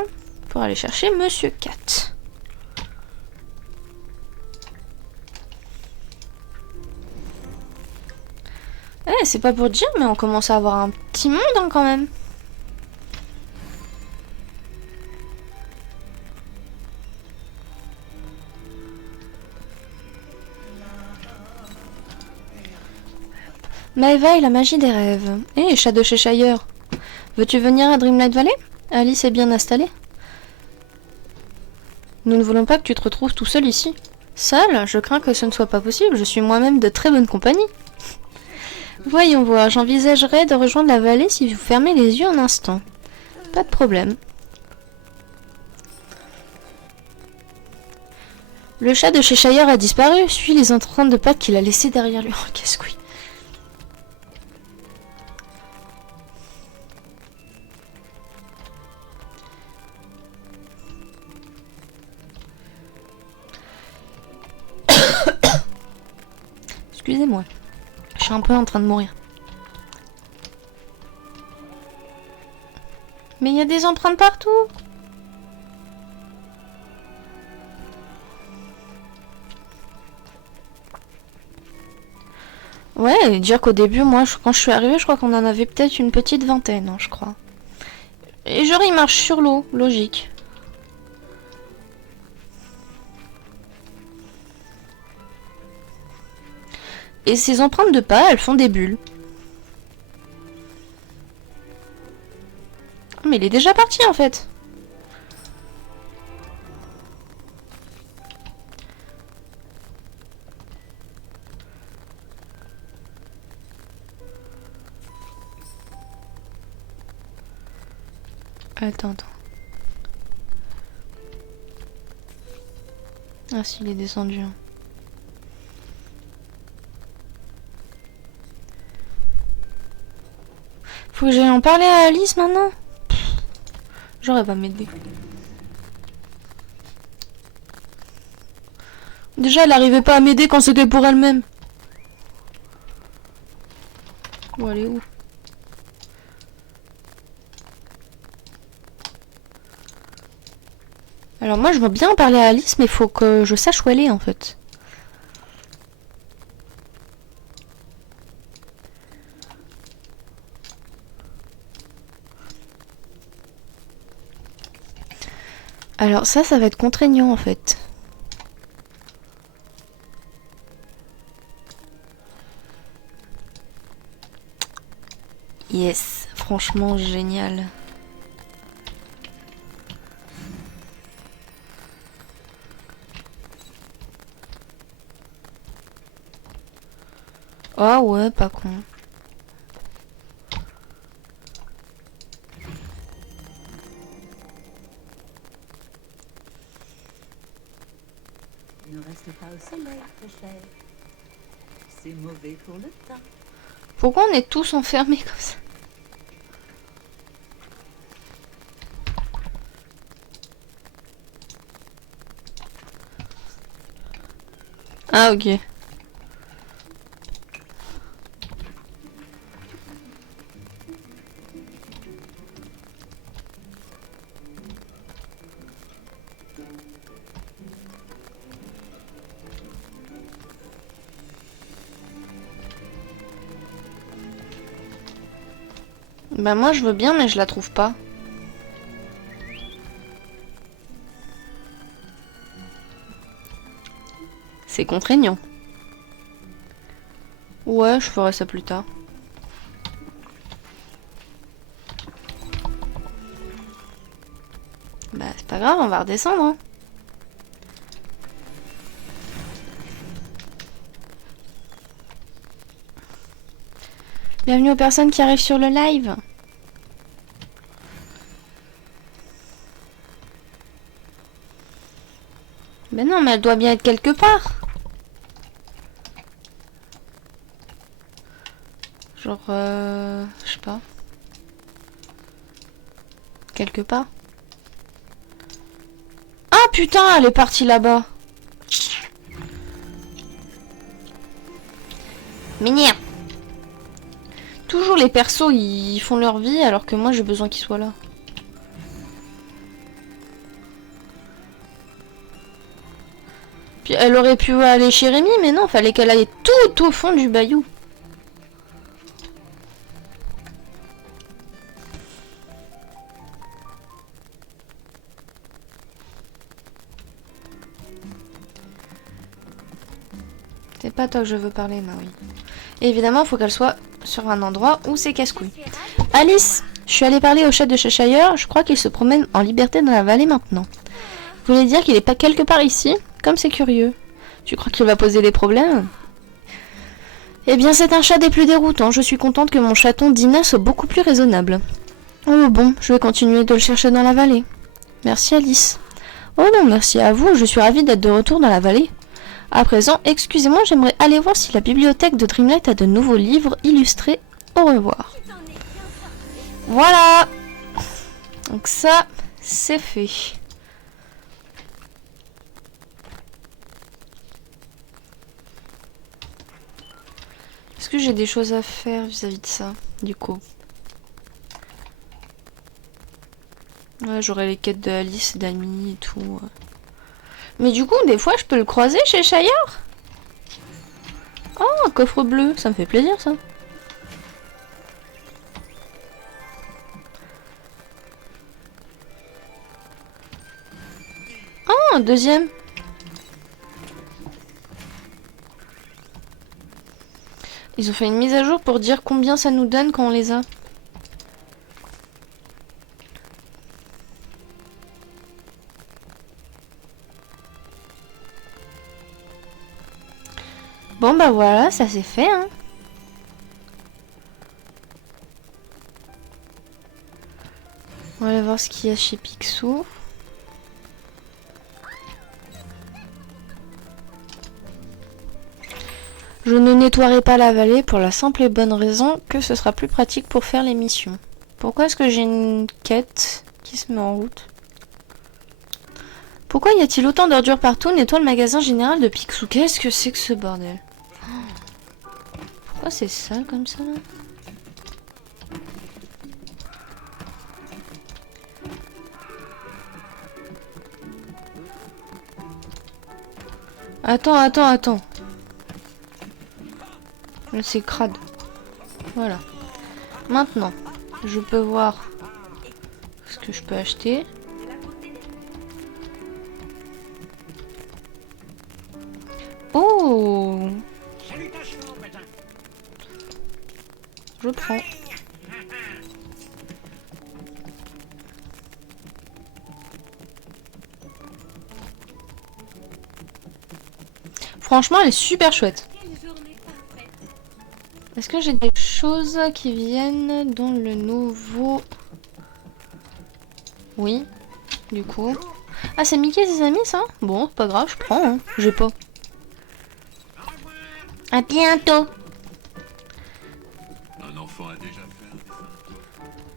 pour aller chercher Monsieur Cat. Eh, c'est pas pour dire, mais on commence à avoir un petit monde hein, quand même. Maëva et la magie des rêves. Eh, chat de Cheshire. Veux-tu venir à Dreamlight Valley? Alice est bien installée. Nous ne voulons pas que tu te retrouves tout seul ici. Seul? Je crains que ce ne soit pas possible. Je suis moi-même de très bonne compagnie. Voyons voir. J'envisagerais de rejoindre la vallée si vous fermez les yeux un instant. Pas de problème. Le chat de Cheshire a disparu. Suis les empreintes de pattes qu'il a laissées derrière lui. Oh, casse-couille. Excusez-moi, je suis un peu en train de mourir. Mais il y a des empreintes partout. Ouais, et dire qu'au début, moi, quand je suis arrivée, je crois qu'on en avait peut-être une petite vingtaine, hein, je crois. Et genre, il marche sur l'eau, logique. Et ces empreintes de pas, elles font des bulles. Mais il est déjà parti en fait. Attends. Ah si, il est descendu. Faut que j'aille en parler à Alice maintenant. J'aurais pas m'aider. Déjà, elle arrivait pas à m'aider quand c'était pour elle-même. Bon, elle est où? Alors moi, je veux bien en parler à Alice, mais faut que je sache où elle est en fait. Alors ça va être contraignant en fait. Yes, franchement génial. Ah ouais, pas con. Ne reste pas au soleil, très cher. C'est mauvais pour le teint. Pourquoi on est tous enfermés comme ça? Ah ok. Bah moi je veux bien mais je la trouve pas. C'est contraignant. Ouais, je ferai ça plus tard. Bah c'est pas grave, on va redescendre. Hein. Bienvenue aux personnes qui arrivent sur le live. Mais non, mais elle doit bien être quelque part. Genre, je sais pas. Quelque part. Ah putain, elle est partie là-bas. Mais merde. Toujours les persos, ils font leur vie alors que moi j'ai besoin qu'ils soient là. Puis elle aurait pu aller chez Rémi, mais non, fallait qu'elle aille tout au fond du bayou. C'est pas toi que je veux parler, Maui. Et évidemment, il faut qu'elle soit sur un endroit où c'est casse-couille. Alice, je suis allée parler au chat de Cheshire. Je crois qu'il se promène en liberté dans la vallée maintenant. Vous voulez dire qu'il est pas quelque part ici? Comme c'est curieux. Tu crois qu'il va poser des problèmes? Eh bien, c'est un chat des plus déroutants. Je suis contente que mon chaton Dina soit beaucoup plus raisonnable. Oh bon, je vais continuer de le chercher dans la vallée. Merci Alice. Oh non, merci à vous. Je suis ravie d'être de retour dans la vallée. À présent, excusez-moi, j'aimerais aller voir si la bibliothèque de Dreamlight a de nouveaux livres illustrés. Au revoir. Voilà. Donc ça, c'est fait. Est-ce que j'ai des choses à faire vis-à-vis de ça, du coup? Ouais, j'aurai les quêtes de Alice, d'Amy et tout. Mais du coup, des fois, je peux le croiser chez Shire? Oh, un coffre bleu, ça me fait plaisir, ça. Oh, un deuxième. Ils ont fait une mise à jour pour dire combien ça nous donne quand on les a. Bon bah voilà, ça c'est fait hein. On va aller voir ce qu'il y a chez Picsou. Je ne nettoierai pas la vallée pour la simple et bonne raison que ce sera plus pratique pour faire les missions. Pourquoi est-ce que j'ai une quête qui se met en route? Pourquoi y a-t-il autant d'ordures partout? Nettoie le magasin général de Picsou. Qu'est-ce que c'est que ce bordel? Pourquoi c'est sale comme ça là? Attends. C'est crade. Voilà. Maintenant, je peux voir ce que je peux acheter. Oh! Je prends. Franchement, elle est super chouette. Quelle journée parfaite. Est-ce que j'ai des choses qui viennent dans le nouveau... Oui, du coup. Ah, c'est Mickey et ses amis, ça? Bon, pas grave, je prends, hein. J'ai pas. À bientôt. Un enfant a déjà fait un dessin.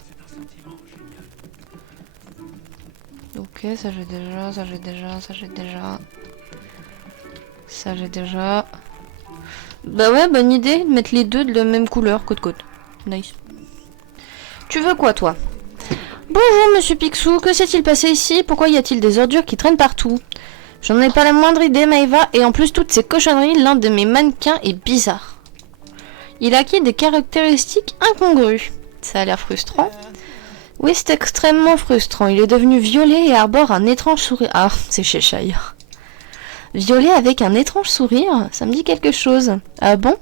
C'est un sentiment génial. Ok, ça j'ai déjà, ça j'ai déjà, ça j'ai déjà. Ça j'ai déjà. Bah ouais, bonne idée de mettre les deux de la même couleur, côte-côte. Nice. Tu veux quoi, toi? Bonjour, monsieur Picsou, que s'est-il passé ici? Pourquoi y a-t-il des ordures qui traînent partout? J'en ai pas la moindre idée, Maëva, et en plus, toutes ces cochonneries, l'un de mes mannequins est bizarre. Il a acquis des caractéristiques incongrues. Ça a l'air frustrant. Oui, c'est extrêmement frustrant. Il est devenu violet et arbore un étrange sourire. Ah, c'est Cheshire. Violet avec un étrange sourire, ça me dit quelque chose. Ah bon?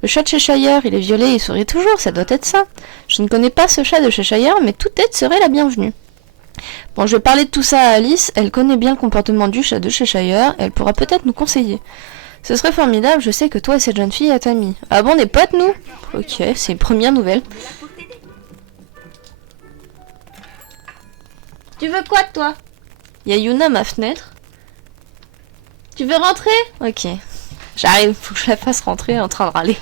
Le chat de Cheshire, il est violet et il sourit toujours, ça doit être ça. Je ne connais pas ce chat de Cheshire, mais toute tête serait la bienvenue. Bon, je vais parler de tout ça à Alice, elle connaît bien le comportement du chat de Cheshire, elle pourra peut-être nous conseiller. Ce serait formidable, je sais que toi et cette jeune fille êtes amies. Ah bon, on est potes, nous? Ok, c'est une première nouvelle. Tu veux quoi, toi? Il y a Yuna à ma fenêtre. Tu veux rentrer? Ok. J'arrive, faut que je la fasse rentrer en train de râler.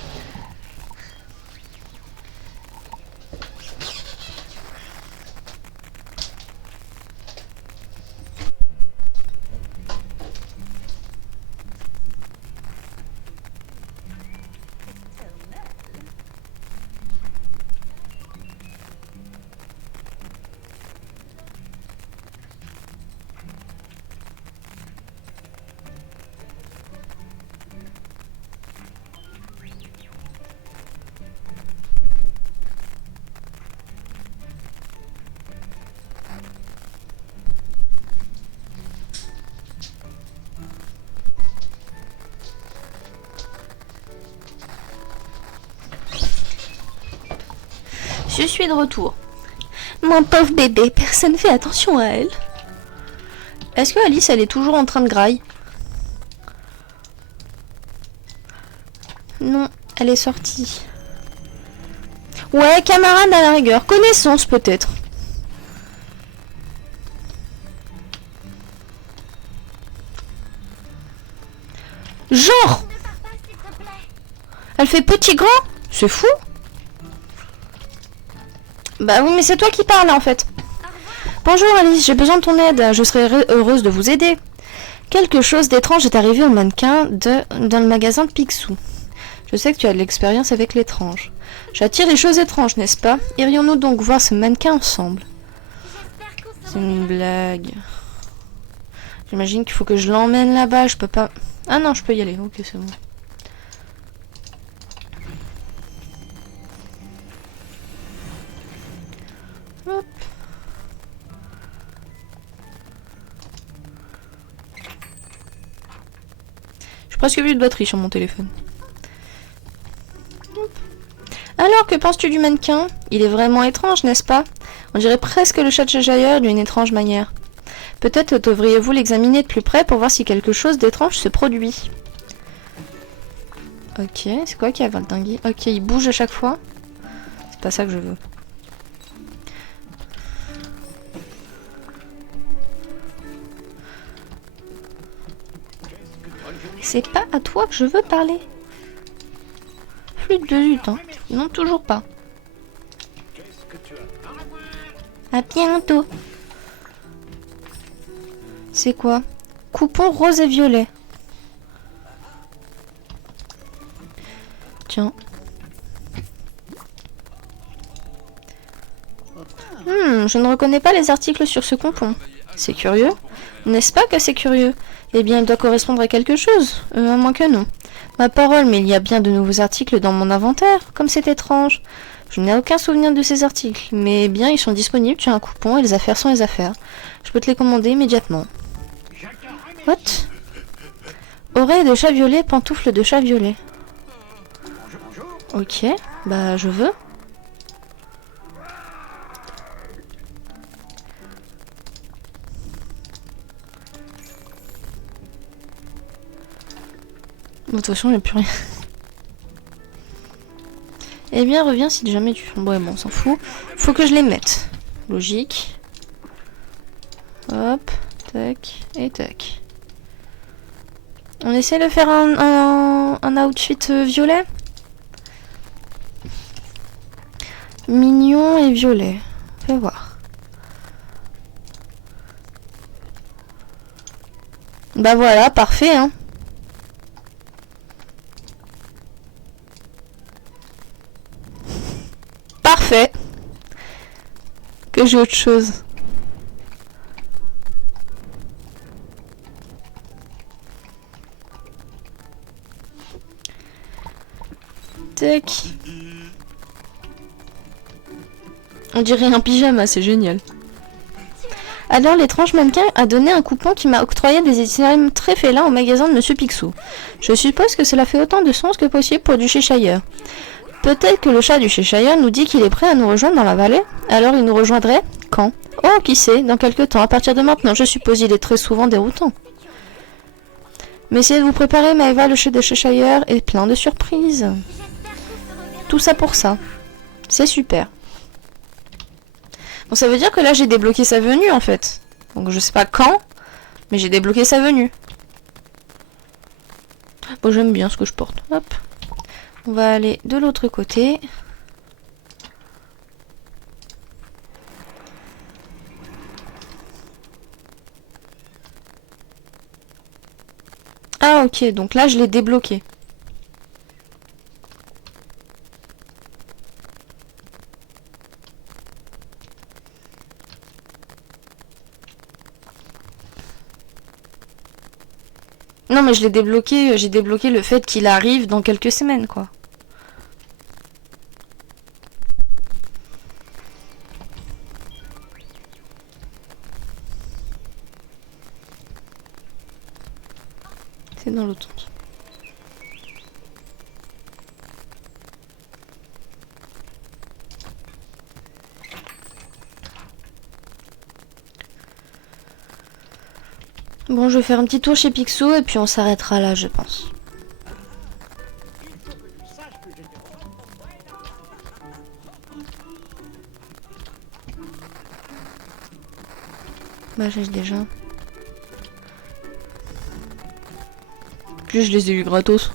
Je suis de retour. Mon pauvre bébé, personne fait attention à elle. Est-ce que Alice, elle est toujours en train de graille? Non, elle est sortie. Ouais, camarade à la rigueur. Connaissance peut-être. Genre! Elle fait petit grand? C'est fou. Bah oui, mais c'est toi qui parles en fait. Bonjour Alice, j'ai besoin de ton aide. Je serais heureuse de vous aider. Quelque chose d'étrange est arrivé au mannequin dans le magasin de Picsou. Je sais que tu as de l'expérience avec l'étrange. J'attire les choses étranges, n'est-ce pas? Irions-nous donc voir ce mannequin ensemble? C'est une blague. J'imagine qu'il faut que je l'emmène là-bas. Je peux pas... Ah non, je peux y aller. Ok, c'est bon. Hop. J'ai presque plus de batterie sur mon téléphone. Hop. Alors, que penses-tu du mannequin? Il est vraiment étrange, n'est-ce pas? On dirait presque le chat de Cheshire d'une étrange manière. Peut-être devriez-vous l'examiner de plus près pour voir si quelque chose d'étrange se produit. Ok, c'est quoi qui a valdingué? Ok, il bouge à chaque fois. C'est pas ça que je veux. C'est pas à toi que je veux parler. Flûte de zut, hein. Non, toujours pas. À bientôt. C'est quoi? Coupon rose et violet. Tiens. Je ne reconnais pas les articles sur ce coupon. C'est curieux. N'est-ce pas que c'est curieux? Eh bien, il doit correspondre à quelque chose. À moins que non. Ma parole, mais il y a bien de nouveaux articles dans mon inventaire. Comme c'est étrange. Je n'ai aucun souvenir de ces articles. Mais bien, ils sont disponibles. Tu as un coupon et les affaires sont les affaires. Je peux te les commander immédiatement. What? Oreille de chat violet, pantoufles de chat violet. Ok, bah je veux. Bon, de toute façon, il n'y a plus rien. Eh bien, reviens si jamais tu... Ouais, bon, on s'en fout. Faut que je les mette. Logique. Hop, tac, et tac. On essaie de faire un outfit violet. Mignon et violet. Fais voir. Bah voilà, parfait, hein. Parfait. Que j'ai autre chose. Tac. On dirait un pyjama, c'est génial. Alors l'étrange mannequin a donné un coupon qui m'a octroyé des items très félins au magasin de Monsieur Picsou. Je suppose que cela fait autant de sens que possible pour du Cheshire. Peut-être que le chat du Cheshire nous dit qu'il est prêt à nous rejoindre dans la vallée. Alors il nous rejoindrait quand? Oh, qui sait, dans quelques temps, à partir de maintenant, je suppose il est très souvent déroutant. Mais essayez de vous préparer, Maëva, le chat de Cheshire est plein de surprises. Tout ça pour ça. C'est super. Bon, ça veut dire que là, j'ai débloqué sa venue, en fait. Donc, je sais pas quand, mais j'ai débloqué sa venue. Bon, j'aime bien ce que je porte. Hop. On va aller de l'autre côté. Ah, ok. Donc là, je l'ai débloqué. Non mais je l'ai débloqué, j'ai débloqué le fait qu'il arrive dans quelques semaines quoi. C'est dans l'autre sens. Bon, je vais faire un petit tour chez Picsou et puis on s'arrêtera là, je pense. Bah, j'ai déjà. Puis je les ai eu gratos.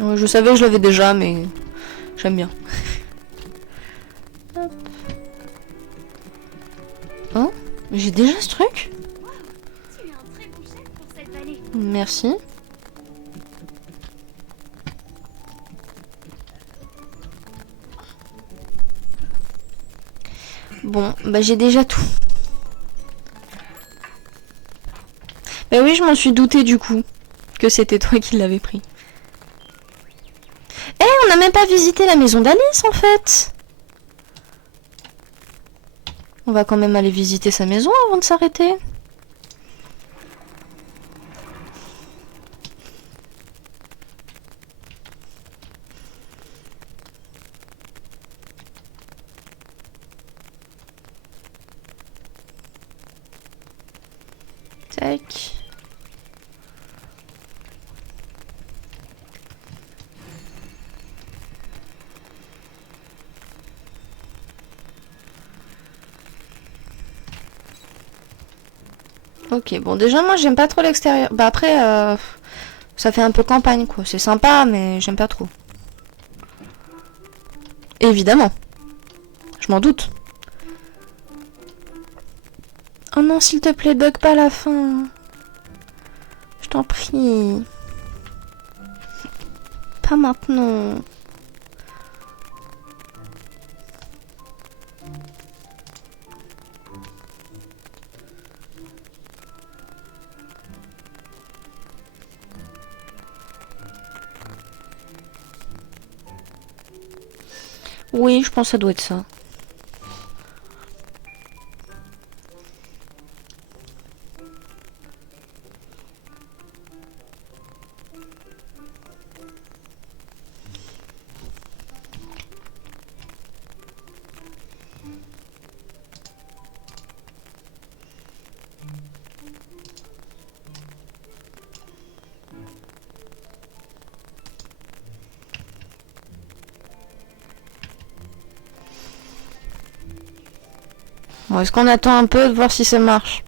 Ouais, je savais que je l'avais déjà, mais j'aime bien. Hop. Oh, mais j'ai déjà ce truc? Tu es un très bon chef pour cette vallée. Merci. Bon, bah j'ai déjà tout. Bah oui, je m'en suis douté du coup que c'était toi qui l'avais pris. Eh, on n'a même pas visité la maison d'Alice en fait. On va quand même aller visiter sa maison avant de s'arrêter. Tac. Ok, bon déjà moi j'aime pas trop l'extérieur. Bah après ça fait un peu campagne quoi. C'est sympa mais j'aime pas trop. Évidemment. Je m'en doute. Oh non s'il te plaît bug pas la fin. Je t'en prie. Pas maintenant. Oui, je pense que ça doit être ça. Bon, est-ce qu'on attend un peu de voir si ça marche?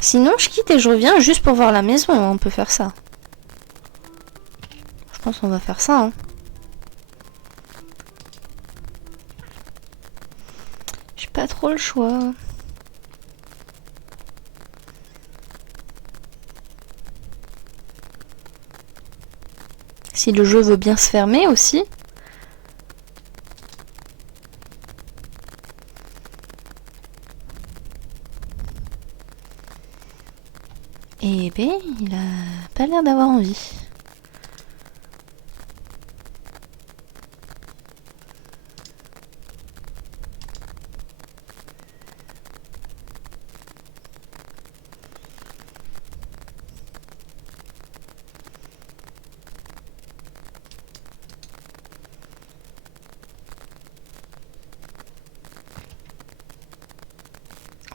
Sinon, je quitte et je reviens juste pour voir la maison. On peut faire ça. Je pense qu'on va faire ça. Hein. J'ai pas trop le choix. Si le jeu veut bien se fermer aussi. Eh ben, il a pas l'air d'avoir envie.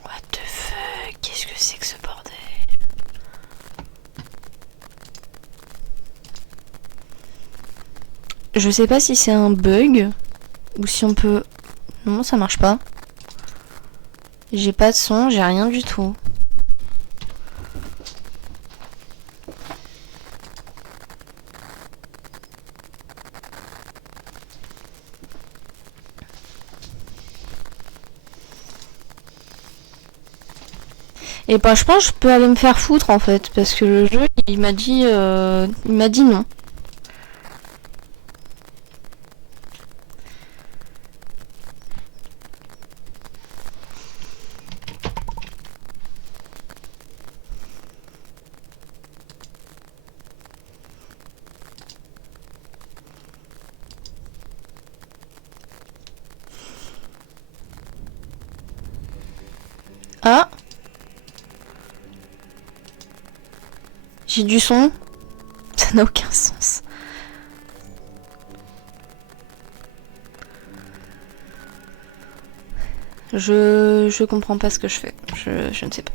What the fuck? Qu'est-ce que c'est que ce bordel? Je sais pas si c'est un bug ou si on peut... Non, ça marche pas. J'ai pas de son, j'ai rien du tout. Et bah je pense que je peux aller me faire foutre en fait parce que le jeu il m'a dit non. Ah, j'ai du son. Ça n'a aucun sens. Je comprends pas ce que je fais. Je ne sais pas.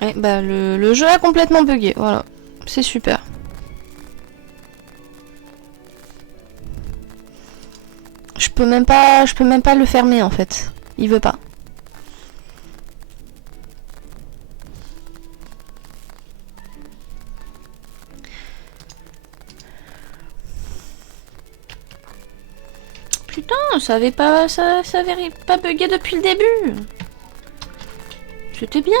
Ouais, bah le jeu a complètement bugué, voilà. C'est super. Je peux même pas le fermer en fait. Il veut pas. Putain, ça avait pas bugué depuis le début. C'était bien.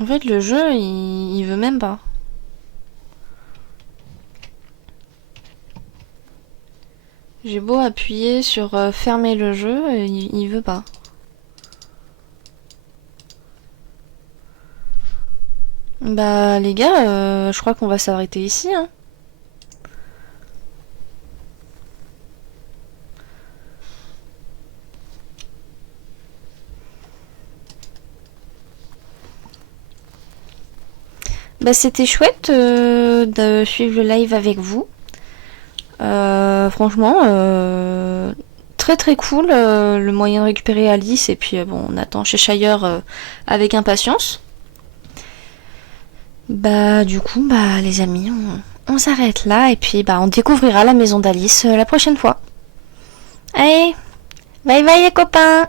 En fait, le jeu, il veut même pas. J'ai beau appuyer sur fermer le jeu, il veut pas. Bah les gars, je crois qu'on va s'arrêter ici. Hein. Bah, c'était chouette de suivre le live avec vous. Franchement, très très cool le moyen de récupérer Alice. Et puis bon, on attend chez Shire avec impatience. Bah du coup, bah les amis, on s'arrête là. Et puis bah on découvrira la maison d'Alice la prochaine fois. Allez, bye bye les copains!